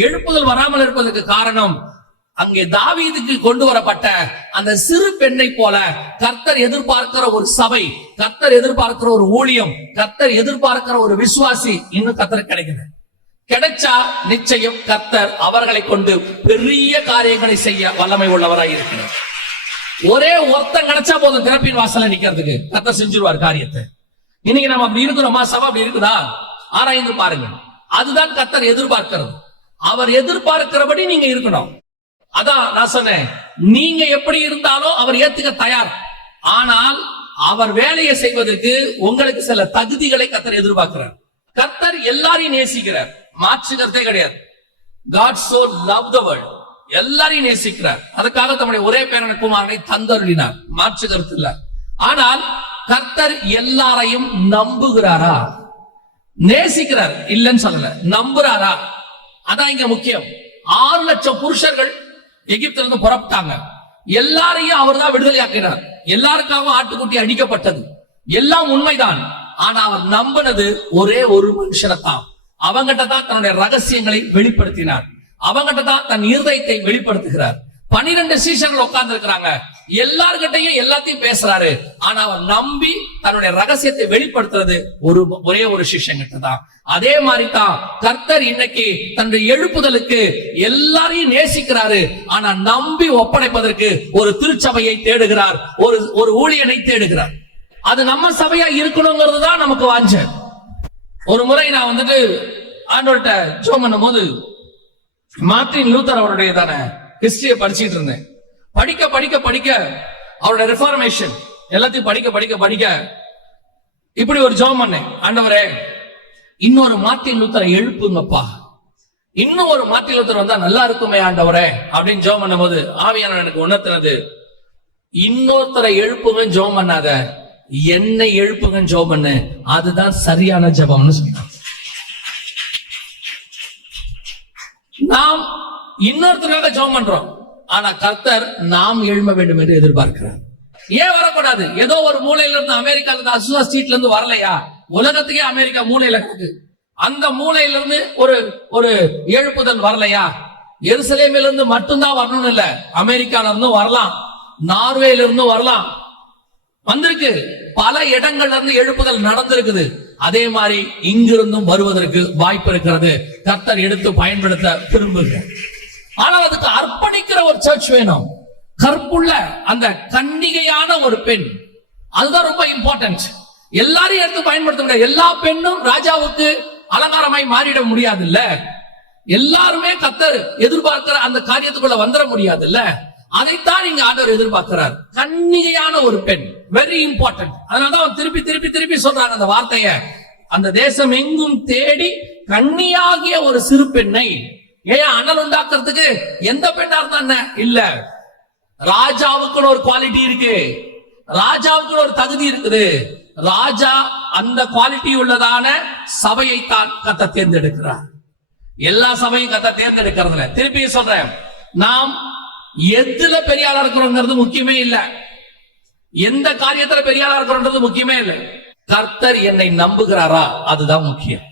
எழுப்புதல் வராமல் இருப்பதற்கு காரணம் அங்கே தாவீதுக்கு கொண்டு வரப்பட்ட அந்த சிறு பெண்ணை போல கர்த்தர் எதிர்பார்க்கிற ஒரு சபை, கர்த்தர் எதிர்பார்க்கிற ஒரு ஊழியம், கர்த்தர் எதிர்பார்க்கிற ஒரு விசுவாசி இன்னும் கர்த்தருக்கு கிடைக்குது. கிடைச்சா நிச்சயம் கர்த்தர் அவர்களை கொண்டு பெரிய காரியங்களை செய்ய வல்லமை உள்ளவராய் இருக்கிறார். ஒரே ஒருத்தன் கிடைச்சா போதும் திறப்பின் வாசல நிக்கிறதுக்கு கர்த்தர் செஞ்சிருவார் காரியத்தை. இன்னைக்கு நம்ம அப்படி இருக்கிறோமா? சபை அப்படி இருக்குதா? ஆராய்ந்து பாருங்க. அதுதான் கர்த்தர் எதிர்பார்க்கிறது. அவர் எதிர்பார்க்கிறபடி நீங்க இருக்கணும். அதான் நான் சொன்னேன், நீங்க எப்படி இருந்தாலும் அவர் ஏத்துக்க தயார். ஆனால் அவர் வேலையை செய்வதற்கு உங்களுக்கு சில தகுதிகளை கர்த்தர் எதிர்பார்க்கிறார். கர்த்தர் எல்லாரையும் நேசிக்கிறார், மாற்றுகிறதே கிடையாது. God so loved the world. எல்லாரையும் நேசிக்கிறார். அதுக்காக தம்முடைய ஒரே பேரான குமாரனை தந்தருளினார், மாற்று கருத்து இல்ல. ஆனால் கர்த்தர் எல்லாரையும் நம்புகிறாரா? நேசிக்கிறார், இல்லைன்னு சொல்லல, நம்புறாரா? அதான் இங்க முக்கியம். 6 லட்சம் புருஷர்கள் எகிப்தில இருந்து புறப்பட்டாங்க. எல்லாரையும் அவர் தான் விடுதலையாக்கினார். எல்லாருக்காகவும் ஆட்டுக்குட்டி அடிக்கப்பட்டது. எல்லாம் உண்மைதான். ஆனா அவர் நம்பினது ஒரே ஒரு மனுஷனைத்தான். அவங்கிட்ட தான் தன்னுடைய ரகசியங்களை வெளிப்படுத்தினார். அவங்கிட்ட தான் தன் இருதயத்தை வெளிப்படுத்துகிறார். 12 சீஷர்கள் உட்கார்ந்து இருக்கிறாங்க. எல்லார்கிட்டையும் எல்லாத்தையும் பேசுறாரு. ஆனா அவர் நம்பி தன்னுடைய ரகசியத்தை வெளிப்படுத்துறது ஒரே ஒரு சிஷ்யங்கிட்ட தான். அதே மாதிரி தான் கர்த்தர் இன்னைக்கு தன்னுடைய எழுப்புதலுக்கு எல்லாரையும் நேசிக்கிறாரு. ஆனா நம்பி ஒப்படைப்பதற்கு ஒரு திருச்சபையை தேடுகிறார், ஒரு ஊழியனை தேடுகிறார். அது நம்ம சபையா இருக்கணுங்கிறது தான் நமக்கு வாஞ்ச. ஒரு முறை நான் வந்துட்டு ஆண்டவர்கிட்ட ஜெபம் பண்ணும் போது மார்ட்டின் லூத்தர் அவருடைய தானே ஹிஸ்டரியை படிச்சுட்டு இருந்தேன். படிக்க படிக்க படிக்க அவருடைய ரிஃபார்மேஷன் எல்லாத்தையும் படிக்க படிக்க படிக்க இப்படி ஒரு ஜெபம் பண்ணேன். ஆண்டவரே, இன்னொரு மார்ட்டின் லூத்தரை எழுப்புங்கப்பா, இன்னும் ஒரு மார்ட்டின் லூத்தர் வந்தா நல்லா இருக்குமே ஆண்டவரே அப்படின்னு ஜெபம் பண்ணும் போது ஆவியானவர் எனக்கு உணர்த்தினது, இன்னொருத்தரை எழுப்புங்கன்னு ஜெபம் பண்ணாத, என்னை எழுப்புங்கன்னு ஜெபம் பண்ணு, அதுதான் சரியான ஜெபம்னு சொன்னார். நாம் இன்னொருத்தருக்காக ஜெபம் பண்றோம், ஆனா கர்த்தர் நாம் எழும்ப வேண்டும் என்று எதிர்பார்க்கிறார். ஏன் வரக்கூடாது? ஏதோ ஒரு மூலையில இருந்து அமெரிக்கால இருந்து அசுசா ஸ்ட்ரீட்ல இருந்து வரலையா? உலகத்துக்கே அமெரிக்கா மூலையில இருக்கு. அந்த மூலையில இருந்து ஒரு எழுப்புதல் வரலையா? எருசலேமில இருந்து மட்டும்தான் வரணும்னு இல்ல, அமெரிக்கால இருந்தும் வரலாம், நார்வேல இருந்தும் வரலாம். வந்திருக்கு, பல இடங்கள்ல இருந்து எழுப்புதல் நடந்திருக்குது. அதே மாதிரி இங்கிருந்தும் வருவதற்கு வாய்ப்பு இருக்கிறது. கர்த்தர் எடுத்து பயன்படுத்த விரும்புகிறார். ஆனால் அதுக்கு அர்ப்பணிக்கிற ஒரு சர்ச் வேணும். கற்புள்ள அந்த கன்னிகையான ஒரு பெண், அதுதான் ரொம்ப இம்பார்ட்டன்ட். எல்லாரையும் எடுத்து பயன்படுத்த முடியாது. எல்லா பெண்ணும் ராஜாவுக்கு அலங்காரமாய் மாறிட முடியாது இல்ல. எல்லாருமே கர்த்தர் எதிர்பார்க்கிற அந்த காரியத்துக்குள்ள வந்துட முடியாது இல்ல. அதைத்தான் இங்க ஆண்டவர் எதிர்பார்க்கிறார். கன்னிகையான ஒரு பெண், வெரி இம்பார்ட்டன்ட். அதனாலதான் அவன் திருப்பி திருப்பி திருப்பி சொல்றாங்க அந்த வார்த்தைய. அந்த தேசம் எங்கும் தேடி கன்னியாகிய ஒரு சிறு பெண்ணை. ஏன் அனல் உண்டாக்குறதுக்கு எந்த பெண்ணா இருந்தா இல்ல, ராஜாவுக்குன்னு ஒரு குவாலிட்டி இருக்கு, ராஜாவுக்குன்னு ஒரு தகுதி இருக்குது. ராஜா அந்த குவாலிட்டி உள்ளதான சபையை தான் கர்த்தர் தேர்ந்தெடுக்கிறார். எல்லா சபையும் கர்த்தர் தேர்ந்தெடுக்கிறதுல. திருப்பி சொல்றேன், நாம் எதுல பெரிய ஆளா இருக்கிறோங்கிறது முக்கியமே இல்ல, எந்த காரியத்துல பெரிய ஆளா இருக்கிறோன்றது முக்கியமே இல்லை. கர்த்தர் என்னை நம்புகிறாரா, அதுதான் முக்கியம்.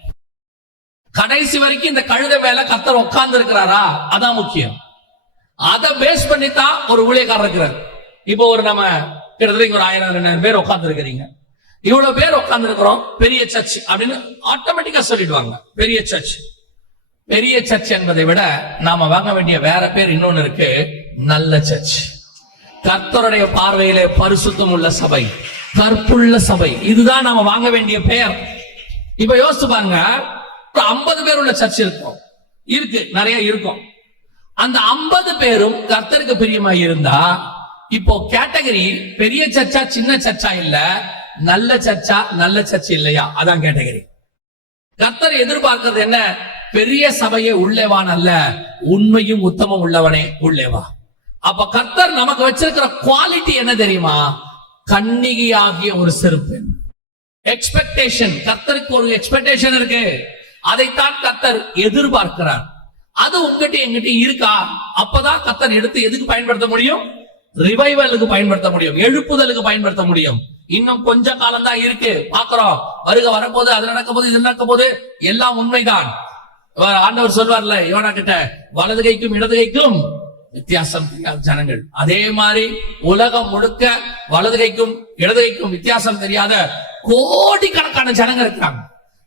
கடைசி வரைக்கும் இந்த கழுதை மேல கர்த்தர் உட்கார்ந்து இருக்கிறாரா, அதான் முக்கியம். அதை பேஸ் பண்ணித்தான் ஒரு ஊழியக்காரர் இருக்கிறார். இப்போ ஒரு நம்ம கிட்டத்தட்ட ஒரு 1000-2000 பேர் உட்கார்ந்து இருக்கிறீங்க. இவ்வளவு பேர் உட்கார்ந்து இருக்கிறோம், பெரிய சர்ச் அப்படின்னு ஆட்டோமேட்டிக்கா சொல்லிடுவாங்க. பெரிய சர்ச், பெரிய சர்ச் என்பதை விட நாம வாங்க வேண்டிய வேற பேர் இன்னொன்னு இருக்கு, நல்ல சர்ச். கர்த்தருடைய பார்வையிலே பரிசுத்தம் உள்ள சபை, கற்புள்ள சபை, இதுதான் நாம வாங்க வேண்டிய பெயர். இப்ப யோசிச்சு பாருங்க, 50 பேர் உள்ள சர்ச் இருக்கும், இருக்கு, நிறைய இருக்கும். அந்த 50 பேரும் கர்த்தருக்கு பிரியமா இருந்தா, இப்போ கேட்டகரி பெரிய சர்ச்சா சின்ன சர்ச்சா இல்ல, நல்ல சர்ச்சா நல்ல சர்ச் இல்லையா, அதான் கேட்டகரி. கர்த்தர் எதிர்பார்க்கிறது என்ன? பெரிய சபையை உள்ளேவான் அல்ல, உண்மையும் உத்தமம் உள்ளவனே உள்ளேவா. அப்ப கர்த்தர் நமக்கு வச்சிருக்கிற குவாலிட்டி என்ன தெரியுமா? கன்னிகையாகிய ஒரு சிறுபெண். எக்ஸ்பெக்டேஷன், கர்த்தருக்கு ஒரு எக்ஸ்பெக்டேஷன் இருக்கு, அதைத்தான் கர்த்தர் எதிர்பார்க்கிறார். அது உங்ககிட்ட எங்கிட்ட இருக்கா? அப்பதான் கர்த்தர் எடுத்து எதுக்கு பயன்படுத்த முடியும்? ரிவைவலுக்கு பயன்படுத்த முடியும், எழுப்புதலுக்கு பயன்படுத்த முடியும். இன்னும் கொஞ்ச காலம் தான் இருக்கு, பாக்குறோம். வருக வரப்போது, அது நடக்க போது, இது நடக்க போது, எல்லாம் உண்மைதான். ஆண்டவர் சொல்வார்ல யோனா கிட்ட, வலது கைக்கும் இடது கைக்கும் வித்தியாசம் தெரியாத ஜனங்கள். அதே மாதிரி உலகம் முழுக்க வலது கைக்கும் இடது கைக்கும் வித்தியாசம் தெரியாத கோடிக்கணக்கான ஜனங்க இருக்கிறாங்க.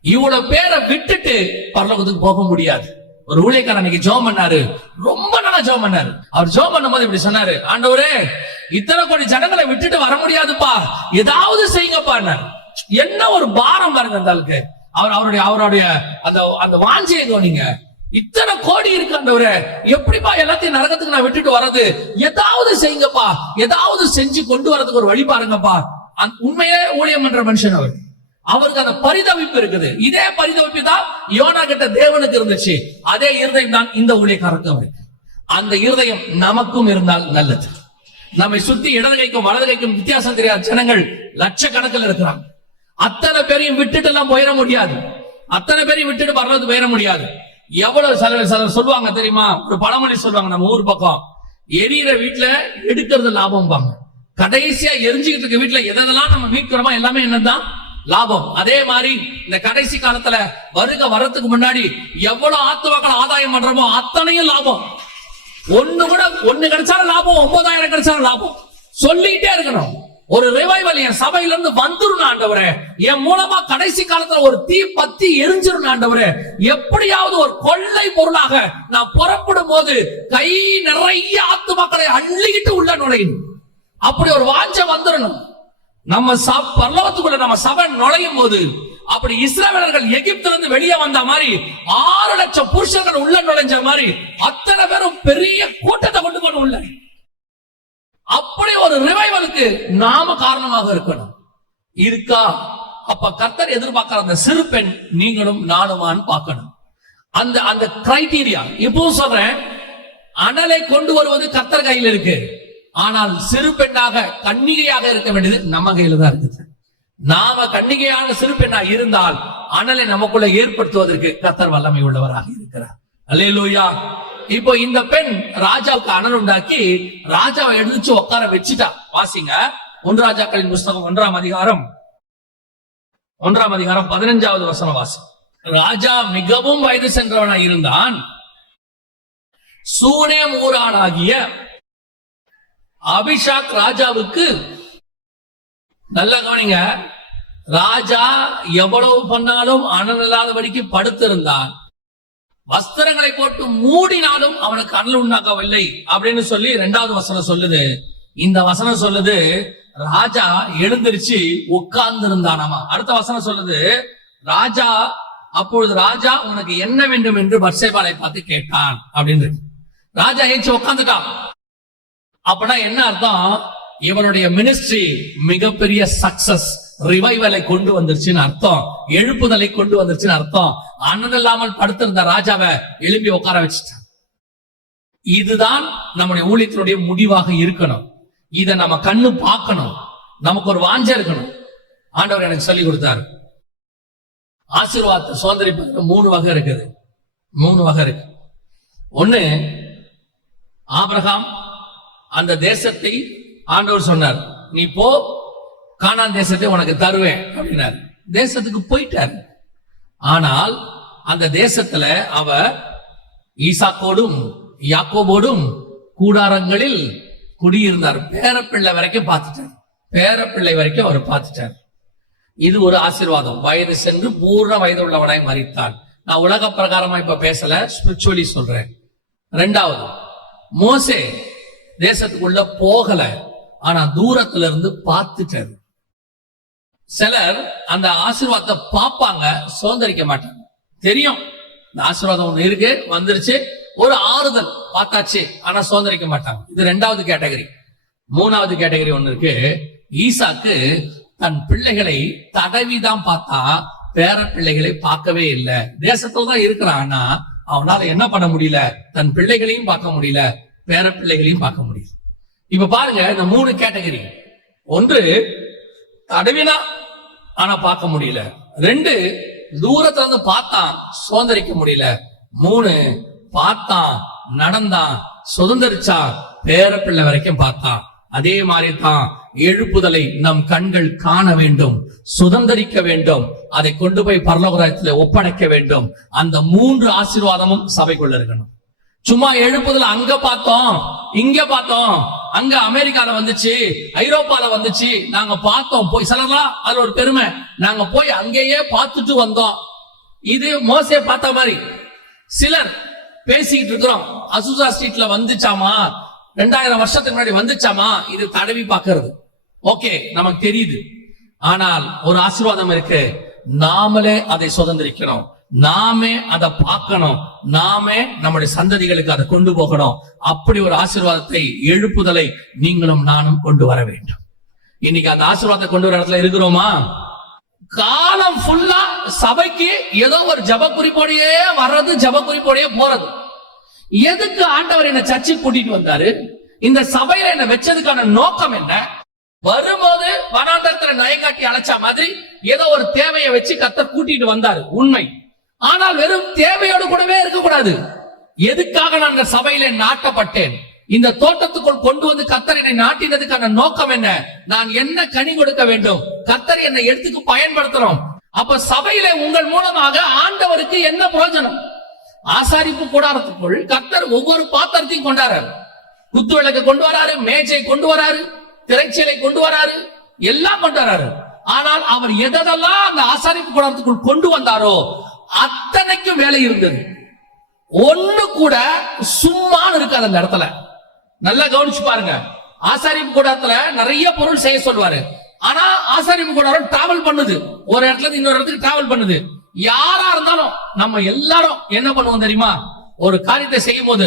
இவ்வளவு பேரை விட்டுட்டு பரலோகத்துக்கு போக முடியாது. ஒரு ஊழியக்காரர் அன்னைக்கு ஜெபம் பண்ணாரு, ரொம்ப நாளா ஜெபம் பண்ணாரு. அவர் ஜெபம் பண்ணும்போது இப்படி சொன்னாரு, ஆண்டவரே இத்தனை கோடி ஜனங்களை விட்டுட்டு வர முடியாதுப்பா, ஏதாவது செய்யுங்கப்பா. என்ன ஒரு பாரம் பாருங்க அந்த ஆளுக்கு. அவருடைய அந்த வாஞ்சியை கவனிங்க. இத்தனை கோடி இருக்கு ஆண்டவரே, எப்படிப்பா எல்லாத்தையும் நரகத்துக்கு நான் விட்டுட்டு வர்றது? ஏதாவது செய்யுங்கப்பா, ஏதாவது செஞ்சு கொண்டு வரதுக்கு ஒரு வழி பாருங்கப்பா. உண்மையே ஊழியம் பண்ற மனுஷன் அவர். அவருக்கு அந்த பரிதவிப்பு இருக்குது. இதே பரிதவிப்பு தான் யோனா கிட்ட தேவனுக்கு இருந்துச்சு. அதே இருதயம் தான் இந்த ஊழியக்காரருக்கு அவருக்கு. அந்த இருதயம் நமக்கும் இருந்தால் நல்லது. நம்மை சுத்தி இடது கைக்கும் வலது கைக்கும் வித்தியாசம் தெரியாத ஜனங்கள் லட்சக்கணக்கில் இருக்கிறாங்க. அத்தனை பேரையும் விட்டுட்டு எல்லாம் போயிட முடியாது. அத்தனை பேரையும் விட்டுட்டு வர்றது போயிட முடியாது. எவ்வளவு சிலர் சொல்லுவாங்க தெரியுமா? ஒரு பழமொழி சொல்லுவாங்க நம்ம ஊர் பக்கம், எரியிற வீட்டுல எடுக்கிறது லாபம் பாங்க. கடைசியா எரிஞ்சுக்கிட்டு இருக்க வீட்டுல எதெல்லாம் நம்ம மீட்கிறோமோ எல்லாமே என்னதான் லாபம். அதே மாதிரி இந்த கடைசி காலத்துல வருக வரத்துக்கு முன்னாடி எவ்வளவு ஆத்துவாக்கள் ஆதாயம் பண்றோமோ அத்தனையும் லாபம். ஒண்ணு கிடைச்சாலும் லாபம், 9,000 கிடைச்சாலும் லாபம். சொல்லிட்டே இருக்கணும். ஒரு ரிவைவல் என் சபையில இருந்து வந்துரும் ஆண்டவரே, என் மூலமா கடைசி காலத்துல ஒரு தீ பத்தி எரிஞ்சிரும் ஆண்டவரே, எப்படியாவது ஒரு கொள்ளை பொருளாக நான் புறப்படும் போது கை நிறைய ஆத்துமாக்களை அள்ளிக்கிட்டு உள்ள நுழையணும். அப்படி ஒரு வாஞ்ச வந்துடணும். நம்ம பரலோகத்துக்குள்ள நம்ம சபை நுழையும் போது, அப்படி இஸ்ரவேலர்கள் எகிப்துல இருந்து வெளியே வந்த மாதிரி 6 லட்சம் புருஷர்கள் உள்ள நுழைஞ்ச மாதிரி அத்தனை பேரும் பெரிய கூட்டத்தை கொண்டு போன உள்ள. அப்படி ஒரு ரிவைவலுக்கு நாம காரணமாக இருக்கணும். இருக்கா? அப்ப கர்த்தர் எதிர்பார்க்கிற அந்த சிறு பெண் நீங்களும் நானுமான்னு பார்க்கணும். அந்த கிரைட்டீரியா இப்போ சொல்றேன். அனலை கொண்டு வருவது கர்த்தர் கையில் இருக்கு. ஆனால் சிறு பெண்ணாக கன்னிகையாக இருக்க வேண்டியது நம்ம கையில தான் இருக்குது. நாம கன்னிகையான சிறு பெண்ணாக இருந்தால் அனலை நமக்குள்ள ஏற்படுத்துவதற்கு கர்த்தர் வல்லமை உள்ளவராக இருக்கிறார். அல்லேலூயா. இப்போ இந்த பெண் ராஜாவுக்கு அனல் உண்டாக்கி ராஜாவை எழுதிச்சு உட்கார வச்சுட்டா. வாசிங்க 1 ராஜாக்களின் புஸ்தகம் 1ஆம் அதிகாரம் 15வது வசனம் வாசி. ராஜா மிகவும் வயது சென்றவனாய் இருந்தான். சூனேம் ஊரானாகிய அபிஷாக் ராஜாவுக்கு, நல்ல கவனிங்க, ராஜா எவ்வளவு பண்ணாலும் அனல் இல்லாதபடிக்கு படுத்திருந்தான். வஸ்திரங்களை போட்டு மூடினாலும் அவனுக்கு அனல் உண்டாக்கவில்லை அப்படின்னு சொல்லி 2வது வசனம் சொல்லுது. இந்த வசனம் சொல்லுது ராஜா எழுந்திருச்சு உட்கார்ந்து இருந்தானாமா. அடுத்த வசனம் சொல்லுது அப்பொழுது ராஜா உனக்கு என்ன வேண்டும் என்று பத்சேபாளை பார்த்து கேட்டான் அப்படின்னு. ராஜா ஏஞ்சி உட்கார்ந்துட்டான். அப்படின்னா என்ன அர்த்தம்? இவனுடைய மினிஸ்ட்ரி மிகப்பெரிய சக்சஸ், ரிவைவலை கொண்டு வந்துருச்சுன்னு அர்த்தம், எழுப்புதலை கொண்டு வந்துருச்சுன்னு அர்த்தம். அண்ணன் இல்லாமல் படுத்திருந்த ராஜாவை எழுப்பி உட்கார வச்சுட்டான். இதுதான் நம்முடைய ஊழியத்தினுடைய முடிவாக இருக்கணும். இதை நம்ம கண்ணு பார்க்கணும். நமக்கு ஒரு வாஞ்ச இருக்கணும். ஆண்டவர் எனக்கு சொல்லி கொடுத்தாரு. ஆசீர்வாதத்தை சுதந்திரிப்பதற்கு 3 வகை இருக்குது. 3 வகை இருக்கு. ஒண்ணு, ஆபிரகாம் அந்த தேசத்தை ஆண்டவர் சொன்னார், நீ போ, கானான் தேசத்தை உனக்கு தருவேன் அப்படின்னாரு. தேசத்துக்கு போயிட்டார். ஆனால் அந்த தேசத்துல அவ ஈசாக்கோடும் யாக்கோபோடும் கூடாரங்களில் குடியிருந்தார். பேரப்பிள்ளை வரைக்கும் பார்த்துட்டார். பேரப்பிள்ளை வரைக்கும் அவர் பார்த்துட்டார். இது ஒரு ஆசீர்வாதம். வயது சென்று பூர்ண வயது உள்ளவனாய் மரித்தான். நான் உலக பிரகாரமா இப்ப பேசல, ஸ்பிரிச்சுவலி சொல்றேன். 2வது, மோசே தேசத்துக்குள்ள போகல, ஆனா தூரத்துல இருந்து பார்த்துட்டாரு. சிலர் அந்த ஆசீர்வாதத்தை பார்ப்பாங்க, சுதந்திரிக்க மாட்டாங்க. தெரியும் இந்த ஆசீர்வாதம் ஒண்ணு இருக்கு, வந்துருச்சு, ஒரு ஆறுதல் பார்த்தாச்சு, ஆனா சுதந்திரிக்க மாட்டாங்க. இது 2வது கேட்டகரி. 3வது கேட்டகரி ஒண்ணு இருக்கு. ஈசாக்கு தன் பிள்ளைகளை தடவிதான் பார்த்தா, பேர பிள்ளைகளை பார்க்கவே இல்லை. தேசத்துல தான் இருக்கிறான், அவனால என்ன பண்ண முடியல, தன் பிள்ளைகளையும் பார்க்க முடியல, பேர பிள்ளைகளையும் பார்க்க முடியல. இப்ப பாருங்க, இந்த 3 கேட்டகரி. 1, தடவினா ஆனா பார்க்க முடியல. 2, தூரத்துல இருந்து பார்த்தான், சுதந்திரிக்க முடியல. 3, பார்த்தான், நடந்தான், சுதந்திரிச்சான், பேர பிள்ளை வரைக்கும் பார்த்தான். அதே மாதிரி தான் எழுப்புதலை நம் கண்கள் காண வேண்டும், சுதந்திரிக்க வேண்டும், அதை கொண்டு போய் பரலோகத்தில் ஒப்படைக்க வேண்டும். அந்த 3 ஆசீர்வாதமும் சபைக்குள்ள இருக்கணும். சும்மா எழுப்புதல் அங்க பார்த்தோம், இங்க பார்த்தோம், அங்க அமெரிக்கால வந்துச்சு, ஐரோப்பால வந்துச்சு, நாங்க பார்த்தோம் போய், சிலர்லாம் அதுல ஒரு பெருமை, நாங்க போய் அங்கேயே பார்த்துட்டு வந்தோம். இது மோசே பார்த்த மாதிரி. சிலர் பேசிக்கிட்டு இருக்கிறோம், அசூசா ஸ்ட்ரீட்ல வந்துச்சாமா, 2000 வருஷத்துக்கு முன்னாடி வந்துச்சாமா, இது தடவி பார்க்கிறது. ஓகே, நமக்கு தெரியுது. ஆனால் ஒரு ஆசீர்வாதம் இருக்கு, நாமளே அதை சுதந்திரிக்கணும், நாமே அதை பார்க்கணும், நாமே நம்முடைய சந்ததிகளுக்கு அதை கொண்டு போகணும். அப்படி ஒரு ஆசீர்வாதத்தை, எழுப்புதலை நீங்களும் நானும் கொண்டு வர வேண்டும். இன்னைக்கு அந்த ஆசீர்வாதத்தை கொண்டு வர இடத்துல இருக்கிறோமா? காலம் ஃபுல்லா சபைக்கு ஏதோ ஒரு ஜப குறிப்போடையே வர்றது, ஜப குறிப்போடையே போறது. எதுக்கு ஆண்டவர் என்ன சர்ச்சுக்கு கூட்டிட்டு வந்தாரு? இந்த சபையில என்ன வச்சதுக்கான நோக்கம் என்ன? வரும்போது வனாந்தரத்துல நயங்காட்டி அழைச்ச மாதிரி ஏதோ ஒரு தேவையை வச்சு கர்த்தர் கூட்டிட்டு வந்தாரு, உண்மை. ஆனால் வெறும் தேவையோடு கூடவே இருக்கக்கூடாது. எதுக்காக நான் இந்த சபையில நாட்டப்பட்டேன்? இந்த தோட்டத்துக்குள் கொண்டு வந்து கர்த்தர் என்னை நாட்டினதுக்கான நோக்கம் என்ன? நான் என்ன கனி கொடுக்க வேண்டும்? கர்த்தர் என்னை எடுத்துக்கு பயன்படுத்தணும். அப்ப சபையில உங்கள் மூலமாக ஆண்டவருக்கு என்ன பிரயோஜனம்? ஆசாரிப்பு கூடாரத்துக்குள் கர்த்தர் ஒவ்வொரு பாத்திரத்தையும் கொண்டாரு. குத்து விளக்கு கொண்டு வராரு, மேஜை கொண்டு வராரு, திரைச்சீலை கொண்டு வராரு, எல்லாம் கொண்டு வராரு. ஆனால் அவர் எதெல்லாம் அந்த ஆசாரிப்பு கூடாரத்துக்குள் கொண்டு வந்தாரோ அத்தனைக்கும் வேலை இருந்தது. ஒண்ணு கூட சும்மா இருக்காது அந்த இடத்துல. நல்லா கவனிச்சு பாருங்க. ஆசாரிப்பு கூடாரத்துல நிறைய பொருள் செய்ய சொல்வாரு. ஆனா ஆசாரிப்பு கூடாரம் டிராவல் பண்ணுது, ஒரு இடத்துல இருந்து இன்னொரு இடத்துக்கு டிராவல் பண்ணுது. யாரா இருந்தாலும் நம்ம எல்லாரும் என்ன பண்ணுவோம் தெரியுமா? ஒரு காரியத்தை செய்யும் போது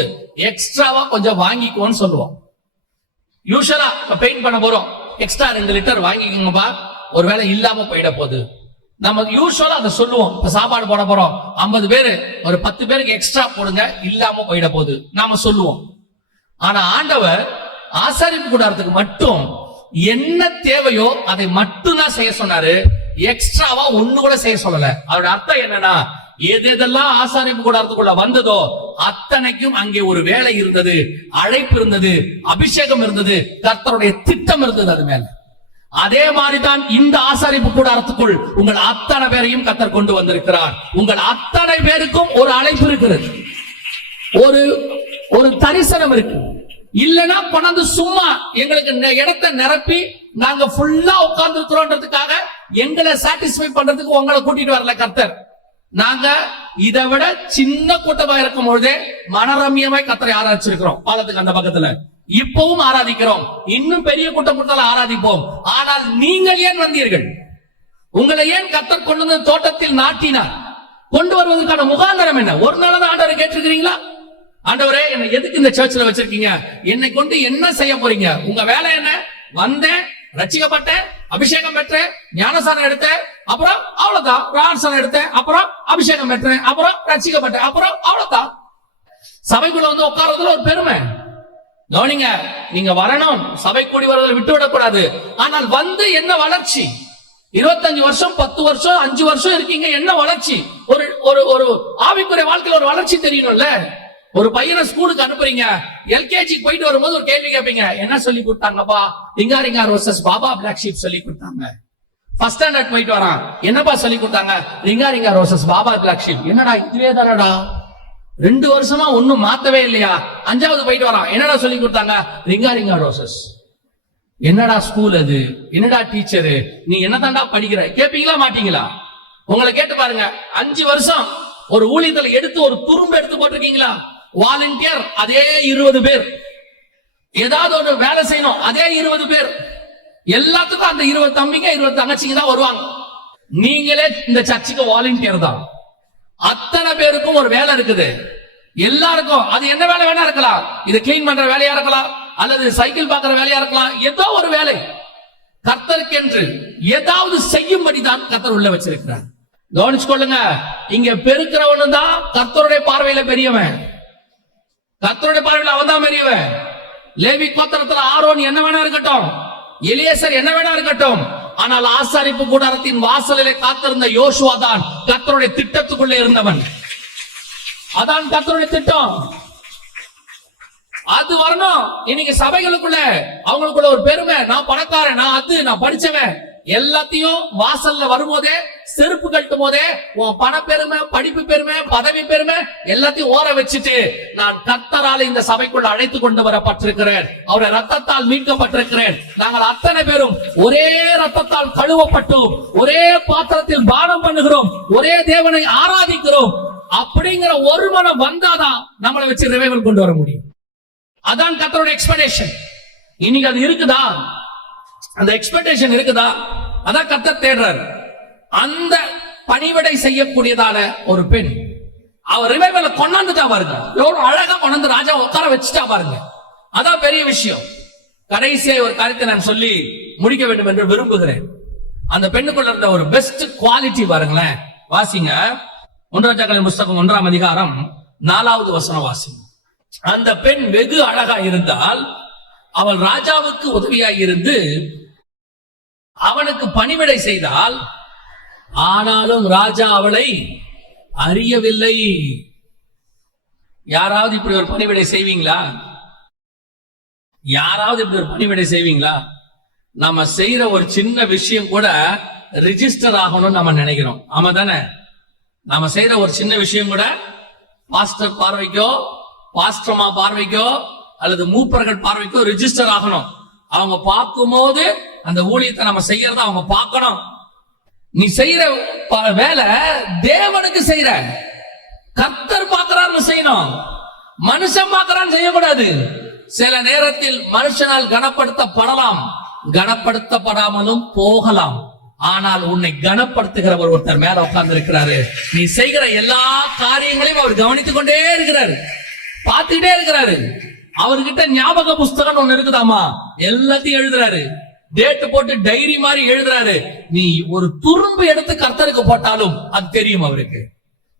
எக்ஸ்ட்ராவா கொஞ்சம் வாங்கிக்கோன்னு சொல்லுவோம். யூஷுவலா பெயிண்ட் பண்ண போறோம், எக்ஸ்ட்ரா 2 லிட்டர் வாங்கிக்கோங்கப்பா, ஒருவேளை இல்லாம போயிட போகுது. நம்ம யூஷுவலா அதை சொல்லுவோம். இப்ப சாப்பாடு போட போறோம், 50 பேரு, ஒரு 10 பேருக்கு எக்ஸ்ட்ரா போடுங்க, இல்லாம போயிட போகுது, நாம சொல்லுவோம். ஆனா ஆண்டவர் ஆசாரிப்பு கூடாரத்துக்கு மட்டும் என்ன தேவையோ அதை மட்டும் தான் செய்ய சொன்னாரு. எக்ஸ்ட்ராவா ஒண்ணு கூட செய்ய சொல்லல. அதோட அர்த்தம் என்னன்னா, எதெல்லாம் ஆசாரிப்பு கூடாரத்துக்குள்ள வந்ததோ அத்தனைக்கும் அங்கே ஒரு வேலை இருந்தது, அழைப்பு இருந்தது, அபிஷேகம் இருந்தது, கர்த்தருடைய திட்டம் இருந்தது அது மேல. அதே மாதிரிதான் இந்த ஆசாரிப்பு கூடாரத்துக்குள் உங்கள் அத்தனை பேரையும் கர்த்தர் கொண்டு வந்திருக்கிறார். உங்கள் அத்தனை பேருக்கும் ஒரு அழைப்பு இருக்கிறது, ஒரு தரிசனம் இருக்கு. இல்லனா கொண்டாந்து சும்மா எங்களுக்கு இடத்தை நிரப்பி நாங்க ஃபுல்லா உட்கார்ந்து இருக்கிறோன்றதுக்காக எங்களை சாட்டிஸ்ஃபை பண்றதுக்கு உங்களை கூட்டிட்டு வரல கர்த்தர். நாங்க இதை விட சின்ன கூட்டமா இருக்கும் பொழுதே மனரம்யமாய் கர்த்தரை ஆராதிச்சிருக்கிறோம். பாலத்துக்கு அந்த பக்கத்துல இப்பவும் ஆராதிக்கிறோம், இன்னும் பெரிய கூட்டம் கொடுத்தாலும் ஆராதிப்போம். ஆனால் நீங்கள் ஏன் வந்தீர்கள்? உங்களை ஏன் கர்த்தர் கொண்டு வந்து தோட்டத்தில் நாட்டினார்? கொண்டு வருவதற்கான முகாந்தரம் என்ன? ஒரு நாள் ஆண்டவரை கேட்டிருக்கிறீங்களா? ஆண்டவரே, என்னை எதுக்கு இந்த சர்ச்சில் வச்சிருக்கீங்க? என்னை கொண்டு என்ன செய்ய போறீங்க? உங்க வேலை என்ன? வந்தேன், ரட்சிக்கப்பட்டேன், அபிஷேகம் பெற்றேன், ஞானசானம் எடுத்தேன், அப்புறம் அவ்வளவுதான். ஞானசானம் எடுத்தேன், அப்புறம் அபிஷேகம் பெற்றேன், அப்புறம் ரட்சிக்கப்பட்டேன், அப்புறம் அவ்வளவுதான். சபைக்குள்ள வந்து உட்கார்றதுல ஒரு பெருமை. கவனிங்க, நீங்க வரணும், சபை கூடி வரதை விட்டு விடக்கூடாது. ஆனால் வந்து என்ன வளர்ச்சி? 25 வருஷம், 10 வருஷம், 5 வருஷம் இருக்கீங்க, என்ன வளர்ச்சி? ஒரு ஆவிக்குரிய வாழ்க்கையில ஒரு வளர்ச்சி தெரியணும்ல. ஒரு பையனை ஸ்கூலுக்கு அனுப்புறீங்க, எல்கேஜி போயிட்டு வரும்போது ஒரு கேள்வி கேட்பீங்க, என்ன சொல்லி கொடுத்தாங்கப்பா? Ring a roses baa baa black sheep சொல்லி கொடுத்தாங்க. ஃபர்ஸ்ட் ஸ்டாண்டர்ட் போயிட்டு வரான், என்னப்பா சொல்லி கொடுத்தாங்க? Ring a roses baa baa black sheep. என்னடா இதுவே தானடா, 2 வருஷமா ஒண்ணும் மாத்தவே இல்லையா? 5வது போயிட்டு வரான், என்னடா சொல்லி கொடுத்தாங்க? Ring a roses. என்னடா ஸ்கூல் அது? என்னடா டீச்சரு? நீ என்னதான்டா படிக்கிற? கேட்பீங்களா மாட்டீங்களா? உங்களை கேட்டு பாருங்க. 5 வருஷம் ஒரு ஊழியத்துல எடுத்து ஒரு துரும்பு எடுத்து போட்டிருக்கீங்களா? வாலண்டியர் அதே 20 பேர், ஏதாவது ஒரு வேலை செய்யணும் அதே 20 பேர், எல்லாத்துக்கும் அந்த 20 தம்பிங்க 20 தங்கச்சிங்க தான் வருவாங்க. நீங்களே இந்த சர்ச்சுக்கு வாலண்டியர் தான். அத்தனை பேருக்கும் ஒரு வேலை இருக்குது, எல்லாருக்கும். அது என்ன வேலை வேணா இருக்கலாம், இது கிளீன் பண்ற வேலையா இருக்கலாம், அல்லது சைக்கிள் பாக்குற வேலையா இருக்கலாம், ஏதோ ஒரு வேலை. கர்த்தருக்கென்று ஏதாவது செய்யும்படிதான் கர்த்தர் உள்ள வச்சிருக்கிறார். கவனிச்சு கொள்ளுங்க, இங்க பெருக்கிறவனு தான் கர்த்தருடைய பார்வையில பெரியவன். கர்த்தருடைய பார்வையில அவன் தான் பெரியவன். லேவி கோத்திரத்துல ஆரோன் என்ன வேணா இருக்கட்டும், எலியேசர் என்ன வேணா இருக்கட்டும், ஆனால் ஆசாரிப்பு கூடாரத்தின் வாசலிலே காத்திருந்த யோசுவா தான் கர்த்தருடைய திட்டத்துக்குள்ளே இருந்தவன். அதான் கர்த்தருடைய திட்டம். அது வரணும். இன்னைக்கு சபைகளுக்குள்ள அவங்களுக்குள்ள ஒரு பெருமை, நான் பணக்காரன், நான் அது, நான் படிச்சவன், எல்லாத்தையும் வாசல்ல வரும்போதே, செருப்பு கட்டும் போதே உன் பண பெருமை, படிப்பு பெருமை, பதவி பெருமை எல்லாத்தையும் ஓர வச்சுட்டு, நான் கர்த்தரால் இந்த சபைக்குள்ள அழைத்து கொண்டு வரப்பட்டிருக்கிறேன், அவருடைய ரத்தத்தால் மீட்கப்பட்டிருக்கிறேன், நாங்கள் அத்தனை பேரும் ஒரே ரத்தத்தால் கழுவப்பட்டோம், ஒரே பாத்திரத்தில் பானம் பண்ணுகிறோம், ஒரே தேவனை ஆராதிக்கிறோம் அப்படிங்கிற ஒரு மனம் வந்தாதான் நம்மளை வச்சு ரிவைவல் கொண்டு வர முடியும். அதான் கர்த்தருடைய எக்ஸ்பெக்டேஷன். இன்னைக்கு அது இருக்குதா? அந்த எக்ஸ்பெக்டேஷன் இருக்குதா? அதான் கர்த்தர் தேடுறார். அந்த பணிவிடை செய்யக்கூடியதான ஒரு பெண், அவர் ரிவைவலை கொண்டாந்துட்டா பாருங்க, எவ்வளவு அழகா கொண்டாந்து ராஜா உட்கார வச்சுட்டா பாருங்க. அதான் பெரிய விஷயம். கடைசியா ஒரு காரியத்தை நான் சொல்லி முடிக்க வேண்டும் என்று விரும்புகிறேன். அந்த பெண்ணுக்குள்ள இருந்த ஒரு பெஸ்ட் குவாலிட்டி பாருங்களேன். வாசிங்க, 1 ராஜாக்களின் புஸ்தகம் 1ஆம் அதிகாரம் 4வது வசனம் வாசிங்க. அந்த பெண் வெகு அழகா இருந்தால், அவள் ராஜாவுக்கு உதவியாய் இருந்து அவனுக்கு பணிவிடை செய்தால், ஆனாலும் ராஜா அவளை அறியவில்லை. யாராவது இப்படி ஒரு பணிவிடை செய்வீங்களா? யாராவது இப்படி ஒரு பணிவிடை செய்வீங்களா? நம்ம செய்யற ஒரு சின்ன விஷயம் கூட ரிஜிஸ்டர் ஆகணும்னு நம்ம நினைக்கிறோம். ஆமா தானே? நாம செய்யற ஒரு சின்ன விஷயம் கூட பாஸ்டர் பார்வைக்கோ, பாஸ்டர்மா பார்வைக்கோ, அல்லது மூப்பர்கள் பார்வைக்கோ ரிஜிஸ்டர் ஆகணும். அவங்க பார்க்கும்போது அந்த ஊழியத்தை நம்ம செய்யறத அவங்க பார்க்கணும். நீ செய்யற வேலை தேவனுக்கு செய்யற, கர்த்தர் பார்க்கிறான்னு செய்யணும். மனுஷன் பார்க்கிறான்னு செய்யக்கூடாது. சில நேரத்தில் மனுஷனால் கனப்படுத்தப்படலாம், கனப்படுத்தப்படாமலும் போகலாம். ஆனால் உன்னை கனப்படுத்துகிறவர் ஒருத்தர் மேல உட்கார்ந்து இருக்கிறாரு. நீ செய்கிற எல்லா காரியங்களையும் அவர் கவனித்துக் கொண்டே இருக்கிறாரு, பார்த்துக்கிட்டே இருக்கிறாரு. அவர்கிட்ட ஞாபக புஸ்தகம் ஒண்ணு இருக்குதாமா, எல்லாத்தையும் எழுதுறாரு, டேட் போட்டு டைரி மாதிரி எழுதுறாரு. நீ ஒரு துரும்பு எடுத்து கர்த்தருக்கு போட்டாலும் அது தெரியும் அவருக்கு.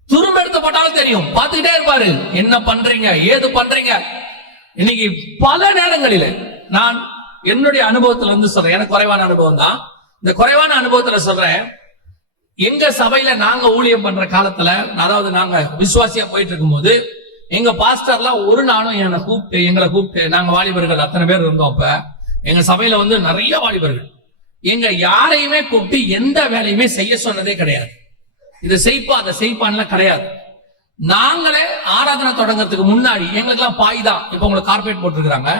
துரும்பு எடுத்து போட்டாலும் தெரியும், பார்த்துக்கிட்டே இருப்பாரு. என்ன பண்றீங்க, ஏது பண்றீங்க. இன்னைக்கு பல நேரங்களில நான் என்னுடைய அனுபவத்துல இருந்து சொல்றேன். எனக்கு குறைவான அனுபவம் தான். இந்த குறைவான அனுபவத்துல சொல்றேன். எங்க சபையில நாங்க ஊழியம் பண்ற காலத்துல, அதாவது நாங்க விசுவாசியா போயிட்டு இருக்கும் போது, எங்க பாஸ்டர்லாம் ஒரு நாளும் எங்களை கூப்பிட்டு, நாங்க வாலிபர்கள் அத்தனை பேர் இருந்தோம். அப்ப எங்க சபையில நிறைய வாலிபர்கள், எங்க யாரையுமே கூப்பிட்டு எந்த வேலையுமே செய்ய சொன்னதே கிடையாது. இதை செய்ப்பா அதை செய்ப்பான்லாம் கிடையாது. நாங்களே ஆராதனை தொடங்கறதுக்கு முன்னாடி எங்களுக்கு எல்லாம் பாய் தான். இப்ப உங்களுக்கு கார்பெட் போட்டுருக்காங்க,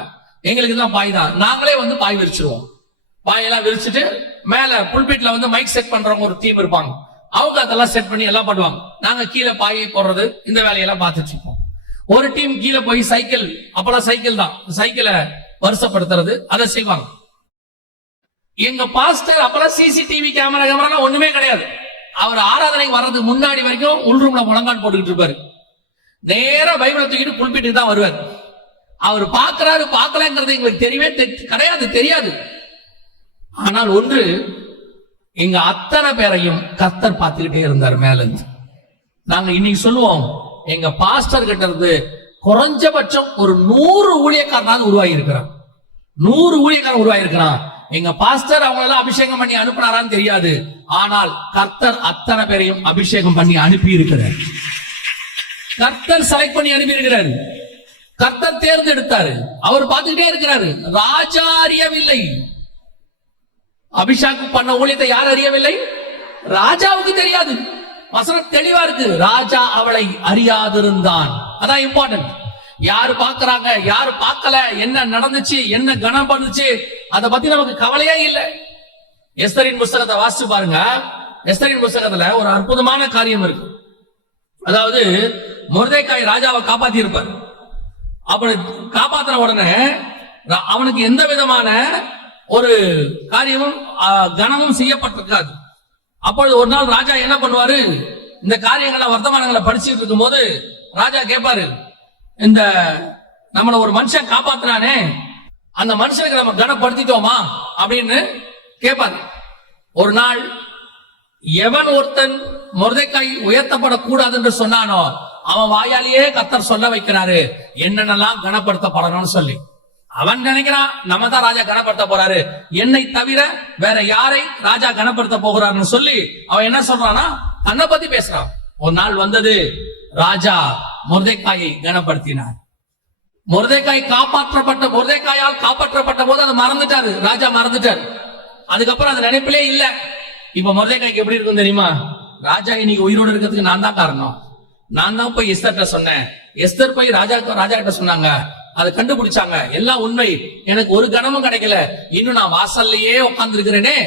எங்களுக்கு எல்லாம் பாய் தான். நாங்களே பாய் விரிச்சிருவோம். பாயெல்லாம் விரிச்சுட்டு மேல புல்பீட்ல மைக் செட் பண்றவங்க ஒரு டீம் இருப்பாங்க, அவங்க அதெல்லாம் செட் பண்ணி எல்லாம் பண்ணுவாங்க. நாங்க கீழே பாயை போடுறது, இந்த வேலையெல்லாம் பார்த்துட்டு இருப்போம். ஒரு டீம் கீழே போய் சைக்கிள், அப்பெல்லாம் சைக்கிள் தான், சைக்கிளை வருஷப்படுத்துறது, அதை செய்வாங்க. எங்க பாஸ்டர் அப்பெல்லாம் சிசிடிவி கேமரா ஒண்ணுமே கிடையாது. அவர் ஆராதனைக்கு வர்றதுக்கு முன்னாடி வரைக்கும் உள்ரூம்ல முழங்கான் போட்டுக்கிட்டு இருப்பாரு. நேரா பைபிளை தூக்கிட்டு புல்பீட்டுக்கு தான் வருவார். அவர் பாக்குறாரு பாக்கலங்கிறது எங்களுக்கு தெரியவே கிடையாது, தெரியாது. ஆனால் ஒன்று, எங்க அத்தனை பேரையும் கர்த்தர் பார்த்துக்கிட்டே இருந்தார் மேல இருந்து. நாங்க இன்னைக்கு சொல்லுவோம், எங்க பாஸ்டர் கிட்ட இருந்து குறைஞ்சபட்சம் ஒரு 100 ஊழியக்காரனாவது உருவாகி இருக்கிறான். 100 ஊழியக்காரன் உருவாகி இருக்கிறான். எங்க பாஸ்டர் அவங்களெல்லாம் அபிஷேகம் பண்ணி அனுப்பினாரான்னு தெரியாது, ஆனால் கர்த்தர் அத்தனை பேரையும் அபிஷேகம் பண்ணி அனுப்பி இருக்கிறார். கர்த்தர் செலக்ட் பண்ணி அனுப்பி இருக்கிறார். கர்த்தர் தேர்ந்தெடுத்தாரு. அவர் பார்த்துக்கிட்டே இருக்கிறாரு. ராஜா அறியவில்லை. அபிஷேகம் பண்ண ஊழியத்தை யார் அறியவில்லை? ராஜாவுக்கு தெரியாது. வசனம் தெளிவா இருக்கு, ராஜா அவளை அறியாதிருந்தான். அதான் இம்பார்ட்டன்ட். யாரு பாக்குறாங்க, யாரு பார்க்கல, என்ன நடந்துச்சு, என்ன கணம் பண்ணுச்சு, அதை பத்தி நமக்கு கவலையே இல்லை. எஸ்தரின் புஸ்தகத்தை வாசிச்சு பாருங்க. எஸ்தரின் புஸ்தகத்துல ஒரு அற்புதமான காரியம் இருக்கு. அதாவது மொர்தெக்காய் ராஜாவை காப்பாத்தி இருப்பார். அப்படி காப்பாத்தின உடனே அவனுக்கு எந்த விதமான ஒரு காரியமும் கனமும் செய்யப்பட்டிருக்காது. அப்பொழுது ஒரு நாள் ராஜா என்ன பண்ணுவாரு, இந்த காரியங்களை வர்த்தமானங்களை படிச்சுட்டு இருக்கும் போது ராஜா கேட்பாரு, இந்த நம்மள ஒரு மனுஷன் காப்பாத்தினானே, அந்த மனுஷனுக்கு நம்ம கனப்படுத்திட்டோமா அப்படின்னு கேட்பாரு. ஒரு நாள் எவன் ஒருத்தன் மொர்தெக்காய் உயர்த்தப்படக்கூடாது என்று சொன்னானோ அவன் வாயாலேயே கர்த்தர் சொல்ல வைக்கிறாரு என்னென்னலாம் கனப்படுத்தப்படணும்னு சொல்லி. அவன் நினைக்கிறான் நம்ம தான் ராஜா கனப்படுத்த போறாரு, என்னை தவிர வேற யாரை ராஜா கனப்படுத்த போகிறாருன்னு சொல்லி அவன் என்ன சொல்றானா தன்னை பத்தி பேசுறான். ஒரு நாள் வந்தது, ராஜா மொர்தெக்காயை கனப்படுத்தினார். மொர்தெக்காயால் காப்பாற்றப்பட்ட போது அதை மறந்துட்டாரு, ராஜா மறந்துட்டாரு. அதுக்கப்புறம் அது நினைப்பிலே இல்ல. இப்ப மொர்தெக்காய்க்கு எப்படி இருக்கும் தெரியுமா? ராஜா இன்னைக்கு உயிரோடு இருக்கிறதுக்கு நான் தான் காரணம். நான் தான் போய் எஸ்தர்ட்ட சொன்னேன். எஸ்தர் போய் ராஜா கிட்ட சொன்னாங்க, அதை கண்டுபிடிச்சாங்க, எல்லாம் உண்மை. எனக்கு ஒரு கணமும் கிடைக்கல. இன்னும் நான் வாசல்லையே உட்கார்ந்து இருக்கிறேனே,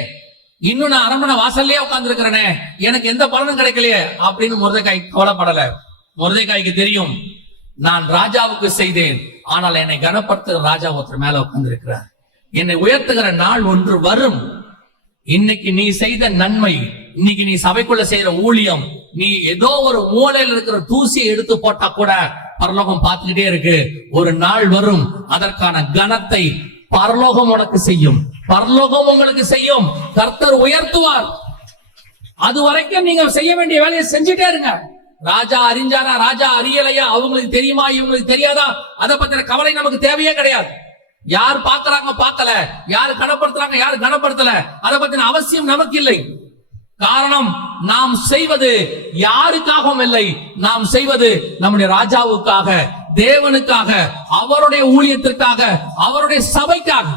இன்னும் நான் அரண்மனை வாசல்லையே உட்கார்ந்து இருக்கிறேனே, எனக்கு எந்த பலனும் கிடைக்கலையே அப்படின்னு மொர்தெக்காய் கவலைப்படல. மொர்தெக்காய்க்கு தெரியும், நான் ராஜாவுக்கு செய்தேன், ஆனால் என்னை கனப்படுத்துகிற ராஜா ஒருத்தர் மேல உட்கார்ந்து இருக்கிறார். என்னை உயர்த்துகிற நாள் ஒன்று வரும். இன்னைக்கு நீ செய்த நன்மை, இன்னைக்கு நீ சபைக்குள்ள செய்யற ஊழியம், நீ ஏதோ ஒரு மூலையில் இருக்கிற தூசியை எடுத்து போட்டா கூட பரலோகம் பார்த்துக்கிட்டே இருக்கு. ஒரு நாள் வரும், அதற்கான கனத்தை பரலோகம் உனக்கு செய்யும், பரலோகம் உங்களுக்கு செய்யும், கர்த்தர் உயர்த்துவார். அது வரைக்கும் நீங்க செய்ய வேண்டிய வேலையை செஞ்சுட்டே இருங்க. ராஜா அறிஞ்சாரா, ராஜா அறியலையா, அவங்களுக்கு தெரியுமா, இவங்களுக்கு தெரியாதா, அதை பத்தின கவலை நமக்கு தேவையே கிடையாது. யார் பாக்குறாங்க பார்க்கல, யாரு கனப்படுத்துறாங்க யாரு கனப்படுத்தல, அதை பத்தின அவசியம் நமக்கு இல்லை. காரணம், நாம் செய்வது யாருக்காகவும் இல்லை, நாம் செய்வது நம்முடைய ராஜாவுக்காக, தேவனுக்காக, அவருடைய ஊழியத்திற்காக, அவருடைய சபைக்காக.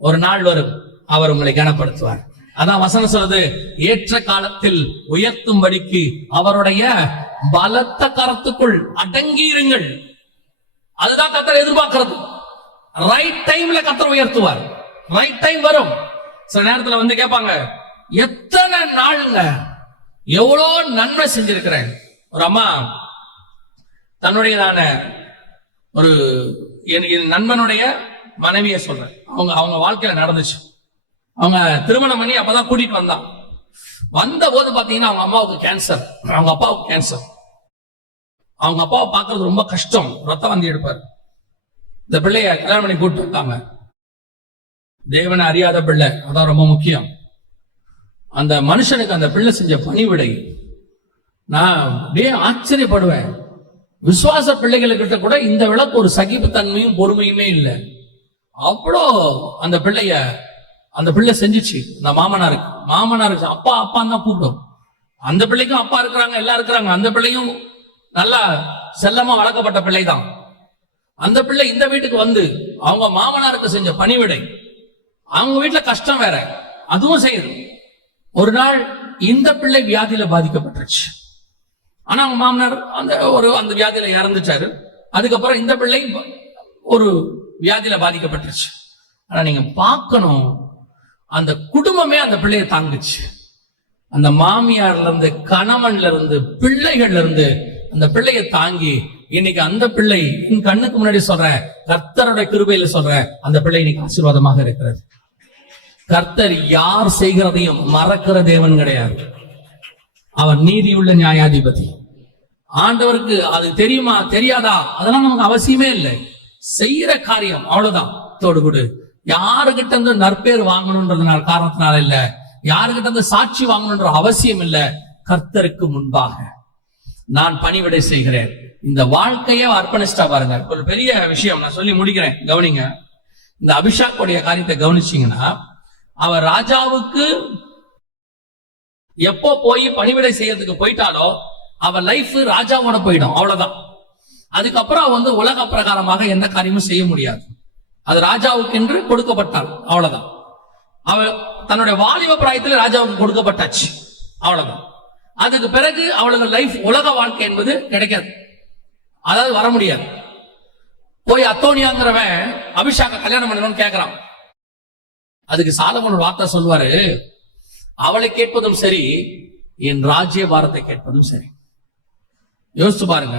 ஒரு நாள் வரும், அவர் உங்களை கனப்படுத்துவார். அதான் வசனம் சொல்றது, ஏற்ற காலத்தில் உயர்த்தும்படிக்கு அவருடைய பலத்த கரத்துக்குள் அடங்கியிருங்கள். அதுதான் கர்த்தர் எதிர்பார்க்கிறது. ரைட் டைம்ல கர்த்தர் உயர்த்துவார். ரைட் டைம் வரும். சில நேரத்துல வந்து கேட்பாங்க, எத்தனை நாளுங்க எவ்வளோ நன்மை செஞ்சிருக்கிறேன். ஒரு அம்மா தன்னுடையதான ஒரு என் நண்பனுடைய மனைவியை சொல்றேன், அவங்க வாழ்க்கையில நடந்துச்சு. அவங்க திருமணம் பண்ணி அப்பதான் கூட்டிட்டு வந்த போது பாத்தீங்கன்னா அவங்க அம்மாவுக்கு கேன்சர், அவங்க அப்பாவுக்கு கேன்சர். அவங்க அப்பாவை பாக்குறது ரொம்ப கஷ்டம், ரத்தம் வந்து எடுப்பார். இந்த பிள்ளைய கல்யாணம் பண்ணி கூப்பிட்டு வந்தாங்க. தேவனை அறியாத பிள்ளை, அதான் ரொம்ப முக்கியம். அந்த மனுஷனுக்கு அந்த பிள்ளை செஞ்ச பணிவிடை நான் அப்படியே ஆச்சரியப்படுவேன். விசுவாச பிள்ளைகளுக்கிட்ட கூட இந்த விளக்கு ஒரு சகிப்புத்தன்மையும் பொறுமையுமே இல்லை. அவ்வளோ அந்த பிள்ளை செஞ்சிச்சு. இந்த மாமனாருக்கு அப்பா அப்பான்னு தான் கூப்பிடும். அந்த பிள்ளைக்கும் அப்பா இருக்கிறாங்க, எல்லாம் இருக்கிறாங்க. அந்த பிள்ளையும் நல்லா செல்லமா வளர்க்கப்பட்ட பிள்ளை தான். அந்த பிள்ளை இந்த வீட்டுக்கு வந்து அவங்க மாமனாருக்கு செஞ்ச பணிவிடை, அவங்க வீட்டுல கஷ்டம் வேற, அதுவும் செய்யுது. ஒரு நாள் இந்த பிள்ளை வியாதியில பாதிக்கப்பட்டுருச்சு. ஆனா அவங்க மாமனார் அந்த வியாதியில இறந்துட்டாரு. அதுக்கப்புறம் இந்த பிள்ளை ஒரு வியாதியில பாதிக்கப்பட்டுருச்சு. ஆனா நீங்க பார்க்கணும், அந்த குடும்பமே அந்த பிள்ளையை தாங்குச்சு. அந்த மாமியார்ல இருந்து, கணவன்ல இருந்து, பிள்ளைகள்ல இருந்து அந்த பிள்ளையை தாங்கி இன்னைக்கு அந்த பிள்ளை என் கண்ணுக்கு முன்னாடி சொல்றேன், கர்த்தருடைய கிருபையில சொல்றேன், அந்த பிள்ளை இன்னைக்கு ஆசீர்வாதமாக இருக்கிறது. கர்த்தர் யார் செய்கிறதையும் மறக்கிற தேவன் கிடையாது. அவர் நீதியுள்ள நியாயாதிபதி. ஆண்டவருக்கு அது தெரியுமா தெரியாதா அதெல்லாம் நமக்கு அவசியமே இல்லை. செய்யற காரியம் அவ்வளவுதான். தோடு யாருகிட்ட இருந்து நற்பேர் வாங்கணும்ன்றதுனால காரணத்தினால இல்ல, யாருகிட்ட இருந்து சாட்சி வாங்கணும்ன்ற அவசியம் இல்ல. கர்த்தருக்கு முன்பாக நான் பணிவிடை செய்கிறேன். இந்த வாழ்க்கையே அர்ப்பணிச்சிட்டா பாருங்க. ஒரு பெரிய விஷயம் நான் சொல்லி முடிக்கிறேன், கவனிங்க. இந்த அபிஷாக்குடைய காரியத்தை கவனிச்சீங்கன்னா, அவர் ராஜாவுக்கு எப்போ போய் பணிவிடை செய்யறதுக்கு போயிட்டாலோ அவர் லைஃப் ராஜாவோட போயிடும், அவ்வளவுதான். அதுக்கப்புறம் வந்து உலக பிரகாரமாக எந்த காரியமும் செய்ய முடியாது. அது ராஜாவுக்கு என்று கொடுக்கப்பட்டாள், அவ்வளவுதான். அவள் தன்னுடைய வாலிப பிராயத்தில் ராஜாவுக்கு கொடுக்கப்பட்டாச்சு, அவ்வளவுதான். அதுக்கு பிறகு அவளது லைஃப் உலக வாழ்க்கை என்பது கிடைக்காது, அதாவது வர முடியாது. போய் அத்தோனியாங்கிறவன் அபிஷாக்க கல்யாணம் பண்ணணும்னு கேட்கிறான். அதுக்கு சாலமோன் வார்த்தை சொல்வாரு, அவளை கேட்பதும் சரி, என் ராஜ்ய பாரத்தை கேட்பதும் சரி. யோசிச்சு பாருங்க,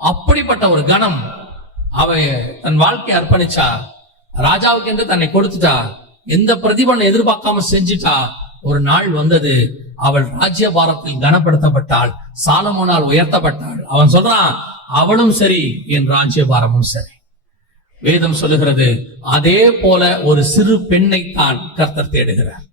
அப்படிப்பட்ட ஒரு கணம். அவ தன் வாழ்க்கையை அர்ப்பணிச்சா, ராஜாவுக்கு என்று தன்னை கொடுத்துட்டா, எந்த பிரதிபலனை எதிர்பார்க்காம செஞ்சுட்டா. ஒரு நாள் வந்தது, அவள் ராஜ்ய பாரத்தில் கனப்படுத்தப்பட்டாள், சாலமோனால் உயர்த்தப்பட்டாள். அவன் சொல்றான், அவளும் சரி, என் ராஜ்ய பாரமும் சரி. வேதம் சொல்லுகிறது, அதே போல ஒரு சிறு பெண்ணை தான் கர்த்தர் தேடுகிறார்.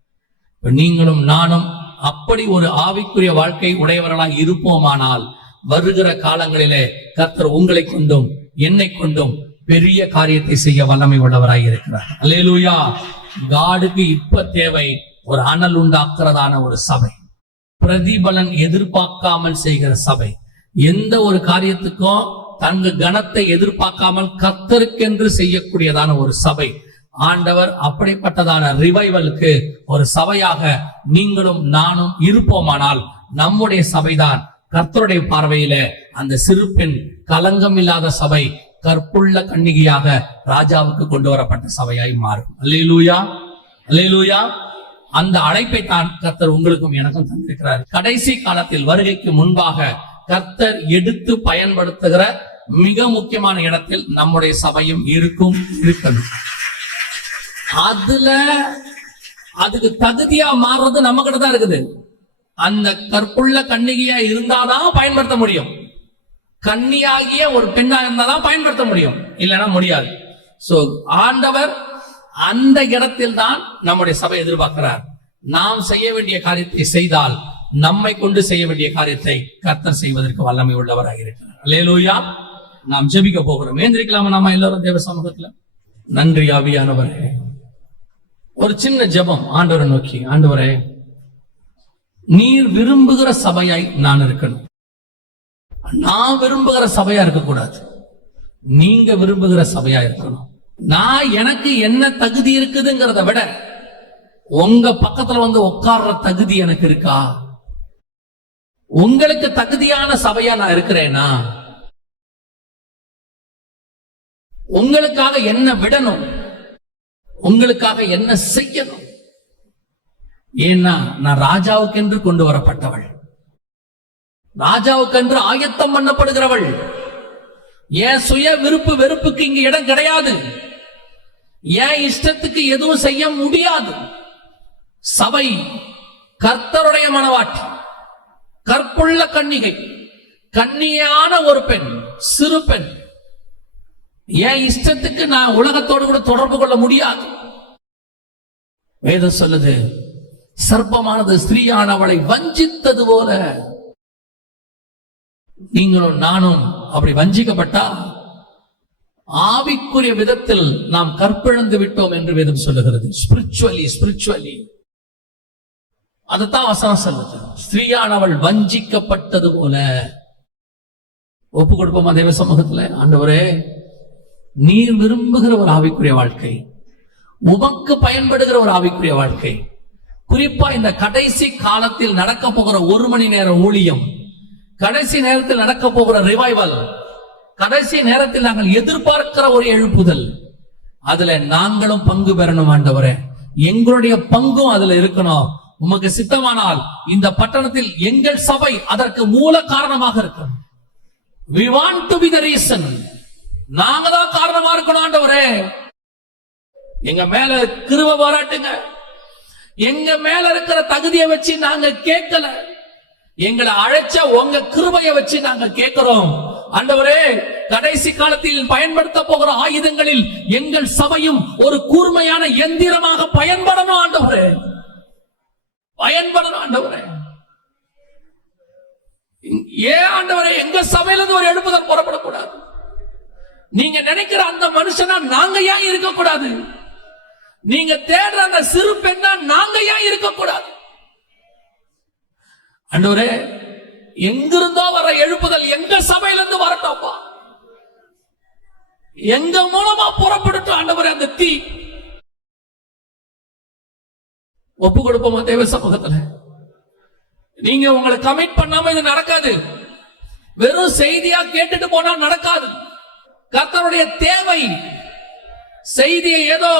நீங்களும் நானும் அப்படி ஒரு ஆவிக்குரிய வாழ்க்கை உடையவர்களாக இருப்போமானால் வருகிற காலங்களிலே கர்த்தர் உங்களை கொண்டும் என்னை கொண்டும் பெரிய காரியத்தை செய்ய வல்லமை உள்ளவராய் இருக்கிறார். அல்லேலூயா. காடுக்கு இப்ப தேவை ஒரு அனல் உண்டாக்குறதான ஒரு சபை, பிரதிபலன் எதிர்பார்க்காமல் செய்கிற சபை, எந்த ஒரு காரியத்துக்கும் தங்க கனத்தை எதிர்பார்க்காமல் கர்த்தருக்கென்று செய்யக்கூடியதான ஒரு சபை. ஆண்டவர் அப்படிப்பட்டதான ரிவைவலுக்கு ஒரு சபையாக நீங்களும் நானும் இருப்போமானால் நம்முடைய சபைதான் கர்த்தருடைய பார்வையில அந்த சிறு பெண் கலங்கம் இல்லாத சபை, கற்புள்ள கன்னிகையாக ராஜாவுக்கு கொண்டு வரப்பட்ட சபையாய் மாறும். அல்லேலூயா, அல்லேலூயா. அந்த அழைப்பை தான் கர்த்தர் உங்களுக்கும் எனக்கும் தந்திருக்கிறார். கடைசி காலத்தில் வருகைக்கு முன்பாக கர்த்தர் எடுத்து பயன்படுத்துகிற மிக முக்கியமான இடத்தில் நம்முடைய சபையும் இருக்கணும். அதுக்கு தகுதியா மாறுறது நம்ம கிட்ட தான் இருக்குது. அந்த கற்புள்ள கன்னிகையா இருந்தாதான் பயன்படுத்த முடியும். கன்னியாகிய ஒரு பெண்ணா இருந்தாதான் பயன்படுத்த முடியும், இல்லைன்னா முடியாது. சோ ஆண்டவர் அந்த இடத்தில் தான் நம்முடைய சபை எதிர்பார்க்கிறார். நாம் செய்ய வேண்டிய காரியத்தை செய்தால் நம்மை கொண்டு செய்ய வேண்டிய காரியத்தை கர்த்தர் செய்வதற்கு வல்லமை உள்ளவராக இருக்கிறார். அல்லேலூயா. நாம் ஜெபிக்க போகிறோம். ஏந்திரிக்கலாமா நாம எல்லாரும் தேவ சமூகத்துல? நன்றி ஆவியானவரே. ஒரு சின்ன ஜெபம் ஆண்டவரை நோக்கி. ஆண்டவரே, நீர் விரும்புகிற சபையாய் நான் இருக்கணும். நான் விரும்புகிற சபையா இருக்கக்கூடாது, நீங்க விரும்புகிற சபையா இருக்கணும். நான் எனக்கு என்ன தகுதி இருக்குதுங்கிறத விட உங்க பக்கத்துல வந்து உட்கார்ற தகுதி எனக்கு இருக்கா? உங்களுக்கு தகுதியான சபையா நான் இருக்கிறேனா? உங்களுக்காக என்ன விடணும், உங்களுக்காக என்ன செய்யணும்? ஏன்னா நான் ராஜாவுக்கென்று கொண்டு வரப்பட்டவள், ராஜாவுக்கென்று ஆயத்தம் பண்ணப்படுகிறவள். என் சுய விருப்பு வெறுப்புக்கு இங்க இடம் கிடையாது. என் இஷ்டத்துக்கு எதுவும் செய்ய முடியாது. சபை கர்த்தருடைய மனவாட்டி, கற்புள்ள கன்னிகை, கன்னியான ஒரு பெண், சிறு பெண். என் இஷ்டத்துக்கு நான் உலகத்தோடு கூட தொடர்பு கொள்ள முடியாது. வேதம் சொல்லுது, சர்ப்பமானது ஸ்திரீயானவளை வஞ்சித்தது போல நீங்களும் நானும் அப்படி வஞ்சிக்கப்பட்டா ஆவிக்குரிய விதத்தில் நாம் கற்பிழந்து விட்டோம் என்று வேதம் சொல்லுகிறது. ஸ்பிரிச்சுவலி அதுதான் வசனம் சொல்லுது. ஸ்திரீயானவள் வஞ்சிக்கப்பட்டது போல. ஒப்பு கொடுப்போமா தேவ சமூகத்துல? ஆண்டவரே, நீர் விரும்புகிற ஒரு ஆவிக்குரிய வாழ்க்கை, உமக்கு பயன்படுகிற ஒரு ஆவிக்குரிய வாழ்க்கை, குறிப்பா இந்த கடைசி காலத்தில் நடக்க போகிற 1 மணி நேர ஊழியம், கடைசி நேரத்தில் நடக்க போகிற ரிவைவல், கடைசி நேரத்தில் நாங்கள் எதிர்பார்க்கிற ஒரு எழுப்புதல், அதுல நாங்களும் பங்கு பெறணும். ஆண்டவரே, எங்களுடைய பங்கும் அதுல இருக்கணும். உமக்கு சித்தமானால் இந்த பட்டணத்தில் எங்கள் சபை அதற்கு மூல காரணமாக இருக்கணும். We want to be the reason. நாங்க தான் காரணமா இருக்கணும். ஆண்டவரே, எங்க மேல கிருபை பாராட்டுங்க. எங்க மேல இருக்கிற தகுதியை வச்சு நாங்க கேட்கல, எங்களை அழைச்ச உங்க கிருபையை வச்சு நாங்க கேட்கிறோம். ஆண்டவரே, கடைசி காலத்தில் பயன்படுத்த போகிற ஆயுதங்களில் எங்கள் சபையும் ஒரு கூர்மையான எந்திரமாக பயன்படணும். ஆண்டவரே, பயன்படணும். ஆண்டவரே, ஏன் ஆண்டவரே எங்க சபையிலிருந்து ஒரு எழுப்புதல் புறப்படக்கூடாது? நீங்க நினைக்கிற அந்த மனுஷனா நாங்க ஏன் இருக்கக்கூடாது? நீங்க தேடுற அந்த சிறு பெண்ணா நாங்க ஏன் இருக்கக்கூடாது? ஆண்டவரே, எங்கிருந்தோ வர எழுப்புதல் எங்க சபையிலிருந்து வரட்டோப்பா, எங்க மூலமா புறப்படட்டும். ஆண்டவரே, அந்த தீ ஒப்பு கொடுப்போமா தேவ சமூகத்துல? நீங்க உங்களை கமிட் பண்ணாம இது நடக்காது. வெறும் செய்தியா கேட்டுட்டு போனா நடக்காது. கர்த்தருடைய தேவை செய்தியை ஏதோ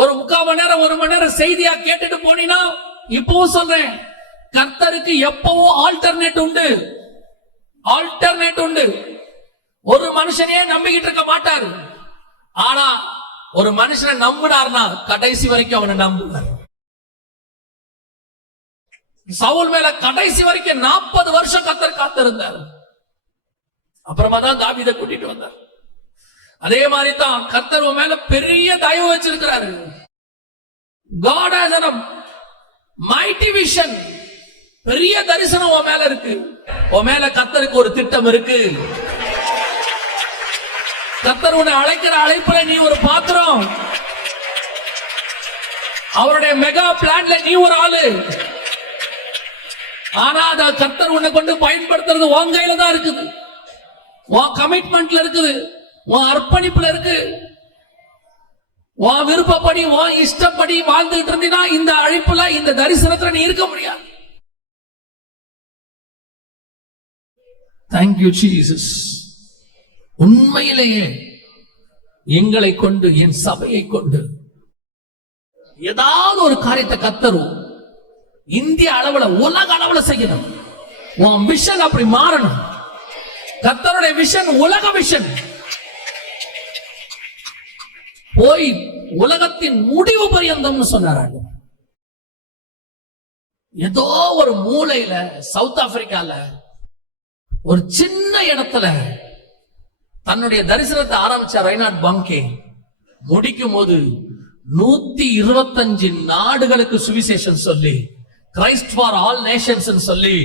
ஒரு 3/4 மணி நேரம் 1 மணி நேரம் செய்தியா கேட்டுட்டு போனீங்கன்னா, இப்பவும் சொல்றேன், கர்த்தருக்கு எப்பவோ ஆல்டர்னேட் உண்டு. ஒரு மனுஷனையே நம்பிக்கிட்டு இருக்க மாட்டாரு. ஆனா ஒரு மனுஷனை நம்பினார்னா கடைசி வரைக்கும் அவனை நம்புவார். சவுல் மேல கடைசி வரைக்கும் 40 வருஷம் கர்த்தர் காத்திருந்தார். அப்புறமா தான் தாவீதை கூட்டிட்டு வந்தார். அதே மாதிரி தான் கர்த்தர் உன் மேல பெரிய தயவு வச்சிருக்கிறாரு. God has a mighty vision. பெரிய தரிசனம் உன் மேல இருக்கு. உன் மேல கர்த்தருக்கு ஒரு திட்டம் இருக்கு. கர்த்தர் உன்னை அழைக்கிற அழைப்புல நீ ஒரு பாத்திரம். அவருடைய மெகா பிளான்ல நீ ஒரு ஆளு. ஆனா அத கர்த்தர் உன்னை கொண்டு பயன்படுத்துறது உன் கையில தான் இருக்குது. உன் கமிட்மெண்ட்ல இருக்குது, உன் அர்ப்பணிப்புல இருக்கு. உன் விருப்பப்படி உன் இஷ்டப்படி வாழ்ந்துட்டு இருந்தீனா இந்த அழைப்புல இந்த தரிசனத்துல நீ இருக்க முடியாது. Thank you Jesus. உண்மையிலேயே எங்களை கொண்டு என் சபையை கொண்டு ஏதாவது ஒரு காரியத்தை கர்த்தர் இந்திய அளவுல உலக அளவுல செய்யணும். உன் விஷன் அப்படி மாறணும். கர்த்தருடைய விஷன் உலக விஷன். போய் உலகத்தின் முடிவு பரியந்தம்னு சொன்னாராங்க. ஏதோ ஒரு மூலையில சவுத் ஆப்பிரிக்கால ஒரு சின்ன இடத்துல தன்னுடைய தரிசனத்தை ஆரம்பிச்ச ரெய்னார்ட் பாங்கே முடிக்கும் போது 125 நாடுகளுக்கு சுவிசேஷம் சொல்லி கிரைஸ்ட் ஃபார் ஆல் நேஷன்ஸ் சொல்லி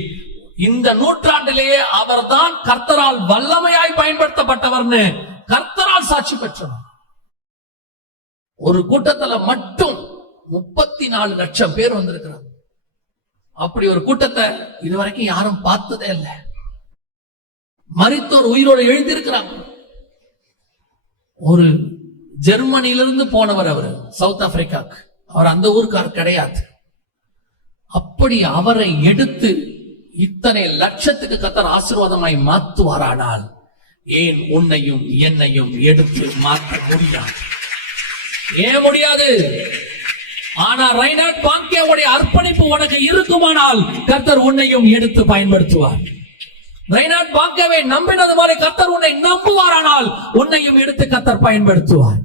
இந்த நூற்றாண்டிலேயே அவர்தான் கர்த்தரால் வல்லமையாய் பயன்படுத்தப்பட்டவர்னு கர்த்தரால் சாட்சி பெற்றவர். ஒரு கூட்டத்துல மட்டும் 34 லட்சம் பேர் வந்திருக்கிறாங்க. அப்படி ஒரு கூட்டத்தை இதுவரைக்கும் யாரும் பார்த்ததே இல்லை. மரித்தோர் உயிரோடு எழுந்திருக்கிறாங்க. ஒரு ஜெர்மனியிலிருந்து போனவர் அவர் சவுத் ஆப்பிரிக்காக்கு. அவர் அந்த ஊருக்கார் கிடையாது. அப்படி அவரை எடுத்து இத்தனை லட்சத்துக்கு கர்த்தர் ஆசீர்வாதமாய் மாற்றுவாரானால் ஏன் உன்னையும் என்னையும் எடுத்து மாற்ற முடியாது? ஏன் முடியாது? ஆனா ரெய்னார்ட் பாங்கேவுடைய அர்ப்பணிப்பு உனக்கு இருக்குமானால் கர்த்தர் உன்னையும் எடுத்து பயன்படுத்துவார். ரெய்னார்ட் பாங்கேவை நம்பினது மாதிரி கர்த்தர் உன்னை நம்புவாரானால் உன்னையும் எடுத்து கர்த்தர் பயன்படுத்துவார்.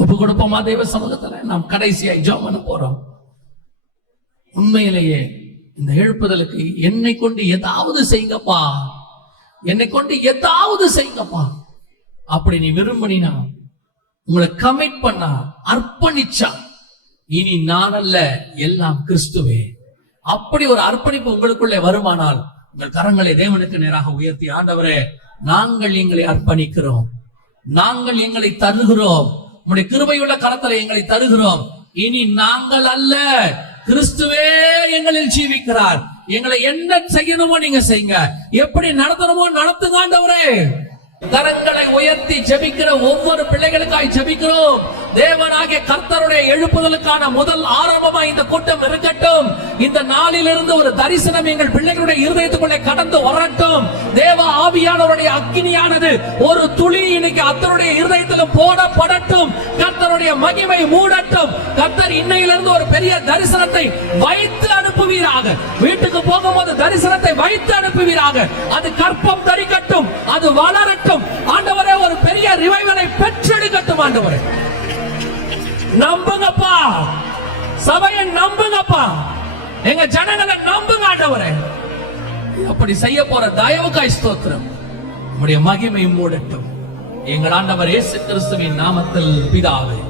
ஒப்பு கொடுப்போமா தேவ சமூகத்துல? நாம் கடைசியாய் ஜெபம் பண்ண போறோம். உண்மையிலேயே இந்த எழுப்புதலுக்கு என்னை கொண்டு ஏதாவது செய்யுங்கப்பா, என்னை கொண்டு ஏதாவது செய்யுங்கப்பா அப்படி நீ விரும்பினா, உங்களை கமிட் பண்ணா, அர்ப்பணிச்சா, இனி நான் அல்ல எல்லாம் கிறிஸ்துவே, அப்படி ஒரு அர்ப்பணிப்பு உங்களுக்குள்ளே வருமானால் உங்கள் கரங்களை தேவனுக்கு நேராக உயர்த்தி, ஆண்டவரே நாங்கள் எங்களை அர்ப்பணிக்கிறோம், நாங்கள் எங்களை தருகிறோம், உம்முடைய கிருபையுள்ள கரத்துல எங்களை தருகிறோம். இனி நாங்கள் அல்ல, கிறிஸ்துவே எங்களில் ஜீவிக்கிறார். எங்களை என்ன செய்யணுமோ நீங்க செய்யுங்க, எப்படி நடத்தணுமோ நடத்துங்க ஆண்டவரே. கரங்களை உயர்த்தி ஜெபிக்கிற ஒவ்வொரு பிள்ளைகளுக்காய் ஜெபிக்கிறோம். தேவனாகிய கர்த்தருடைய எழுப்புதலுக்கான முதல் ஆரம்பமா இந்த கூட்டம் இருக்கட்டும். இந்த நாளிலிருந்து ஒரு தரிசனம் எங்கள் பிள்ளைகளுடைய இருதயத்துக்குள்ளே கடந்து வரட்டும். தேவ ஆவியானவருடைய அக்கினியானது ஒரு துளி இன்னைக்கு அத்தருடைய இருதயத்திலும் போடப்படட்டும். கர்த்தருடைய மகிமை மூடட்டும். கர்த்தர் இன்னையிலிருந்து ஒரு பெரிய தரிசனத்தை வைத்து அனுப்புவீராக. வீட்டுக்கு போகும்போது தரிசனத்தை வைத்து அனுப்புவீராக. அது கற்பம் தரிக்கட்டும், அது வளரட்டும். ஆண்டவரே ஒரு பெரிய ரிவைவலை பெற்றெடுக்கட்டும். ஆண்டவரே நம்புங்கப்பா, சபையை நம்புங்கப்பா, எங்க ஜனங்களை நம்புங்க ஆண்டவரே. அப்படி செய்ய போற தயவுக்காய் ஸ்தோத்திரம். உம்முடைய மகிமை மூடட்டும். எங்கள் ஆண்டவர் இயேசு கிறிஸ்துவின் நாமத்தில் பிதாவே.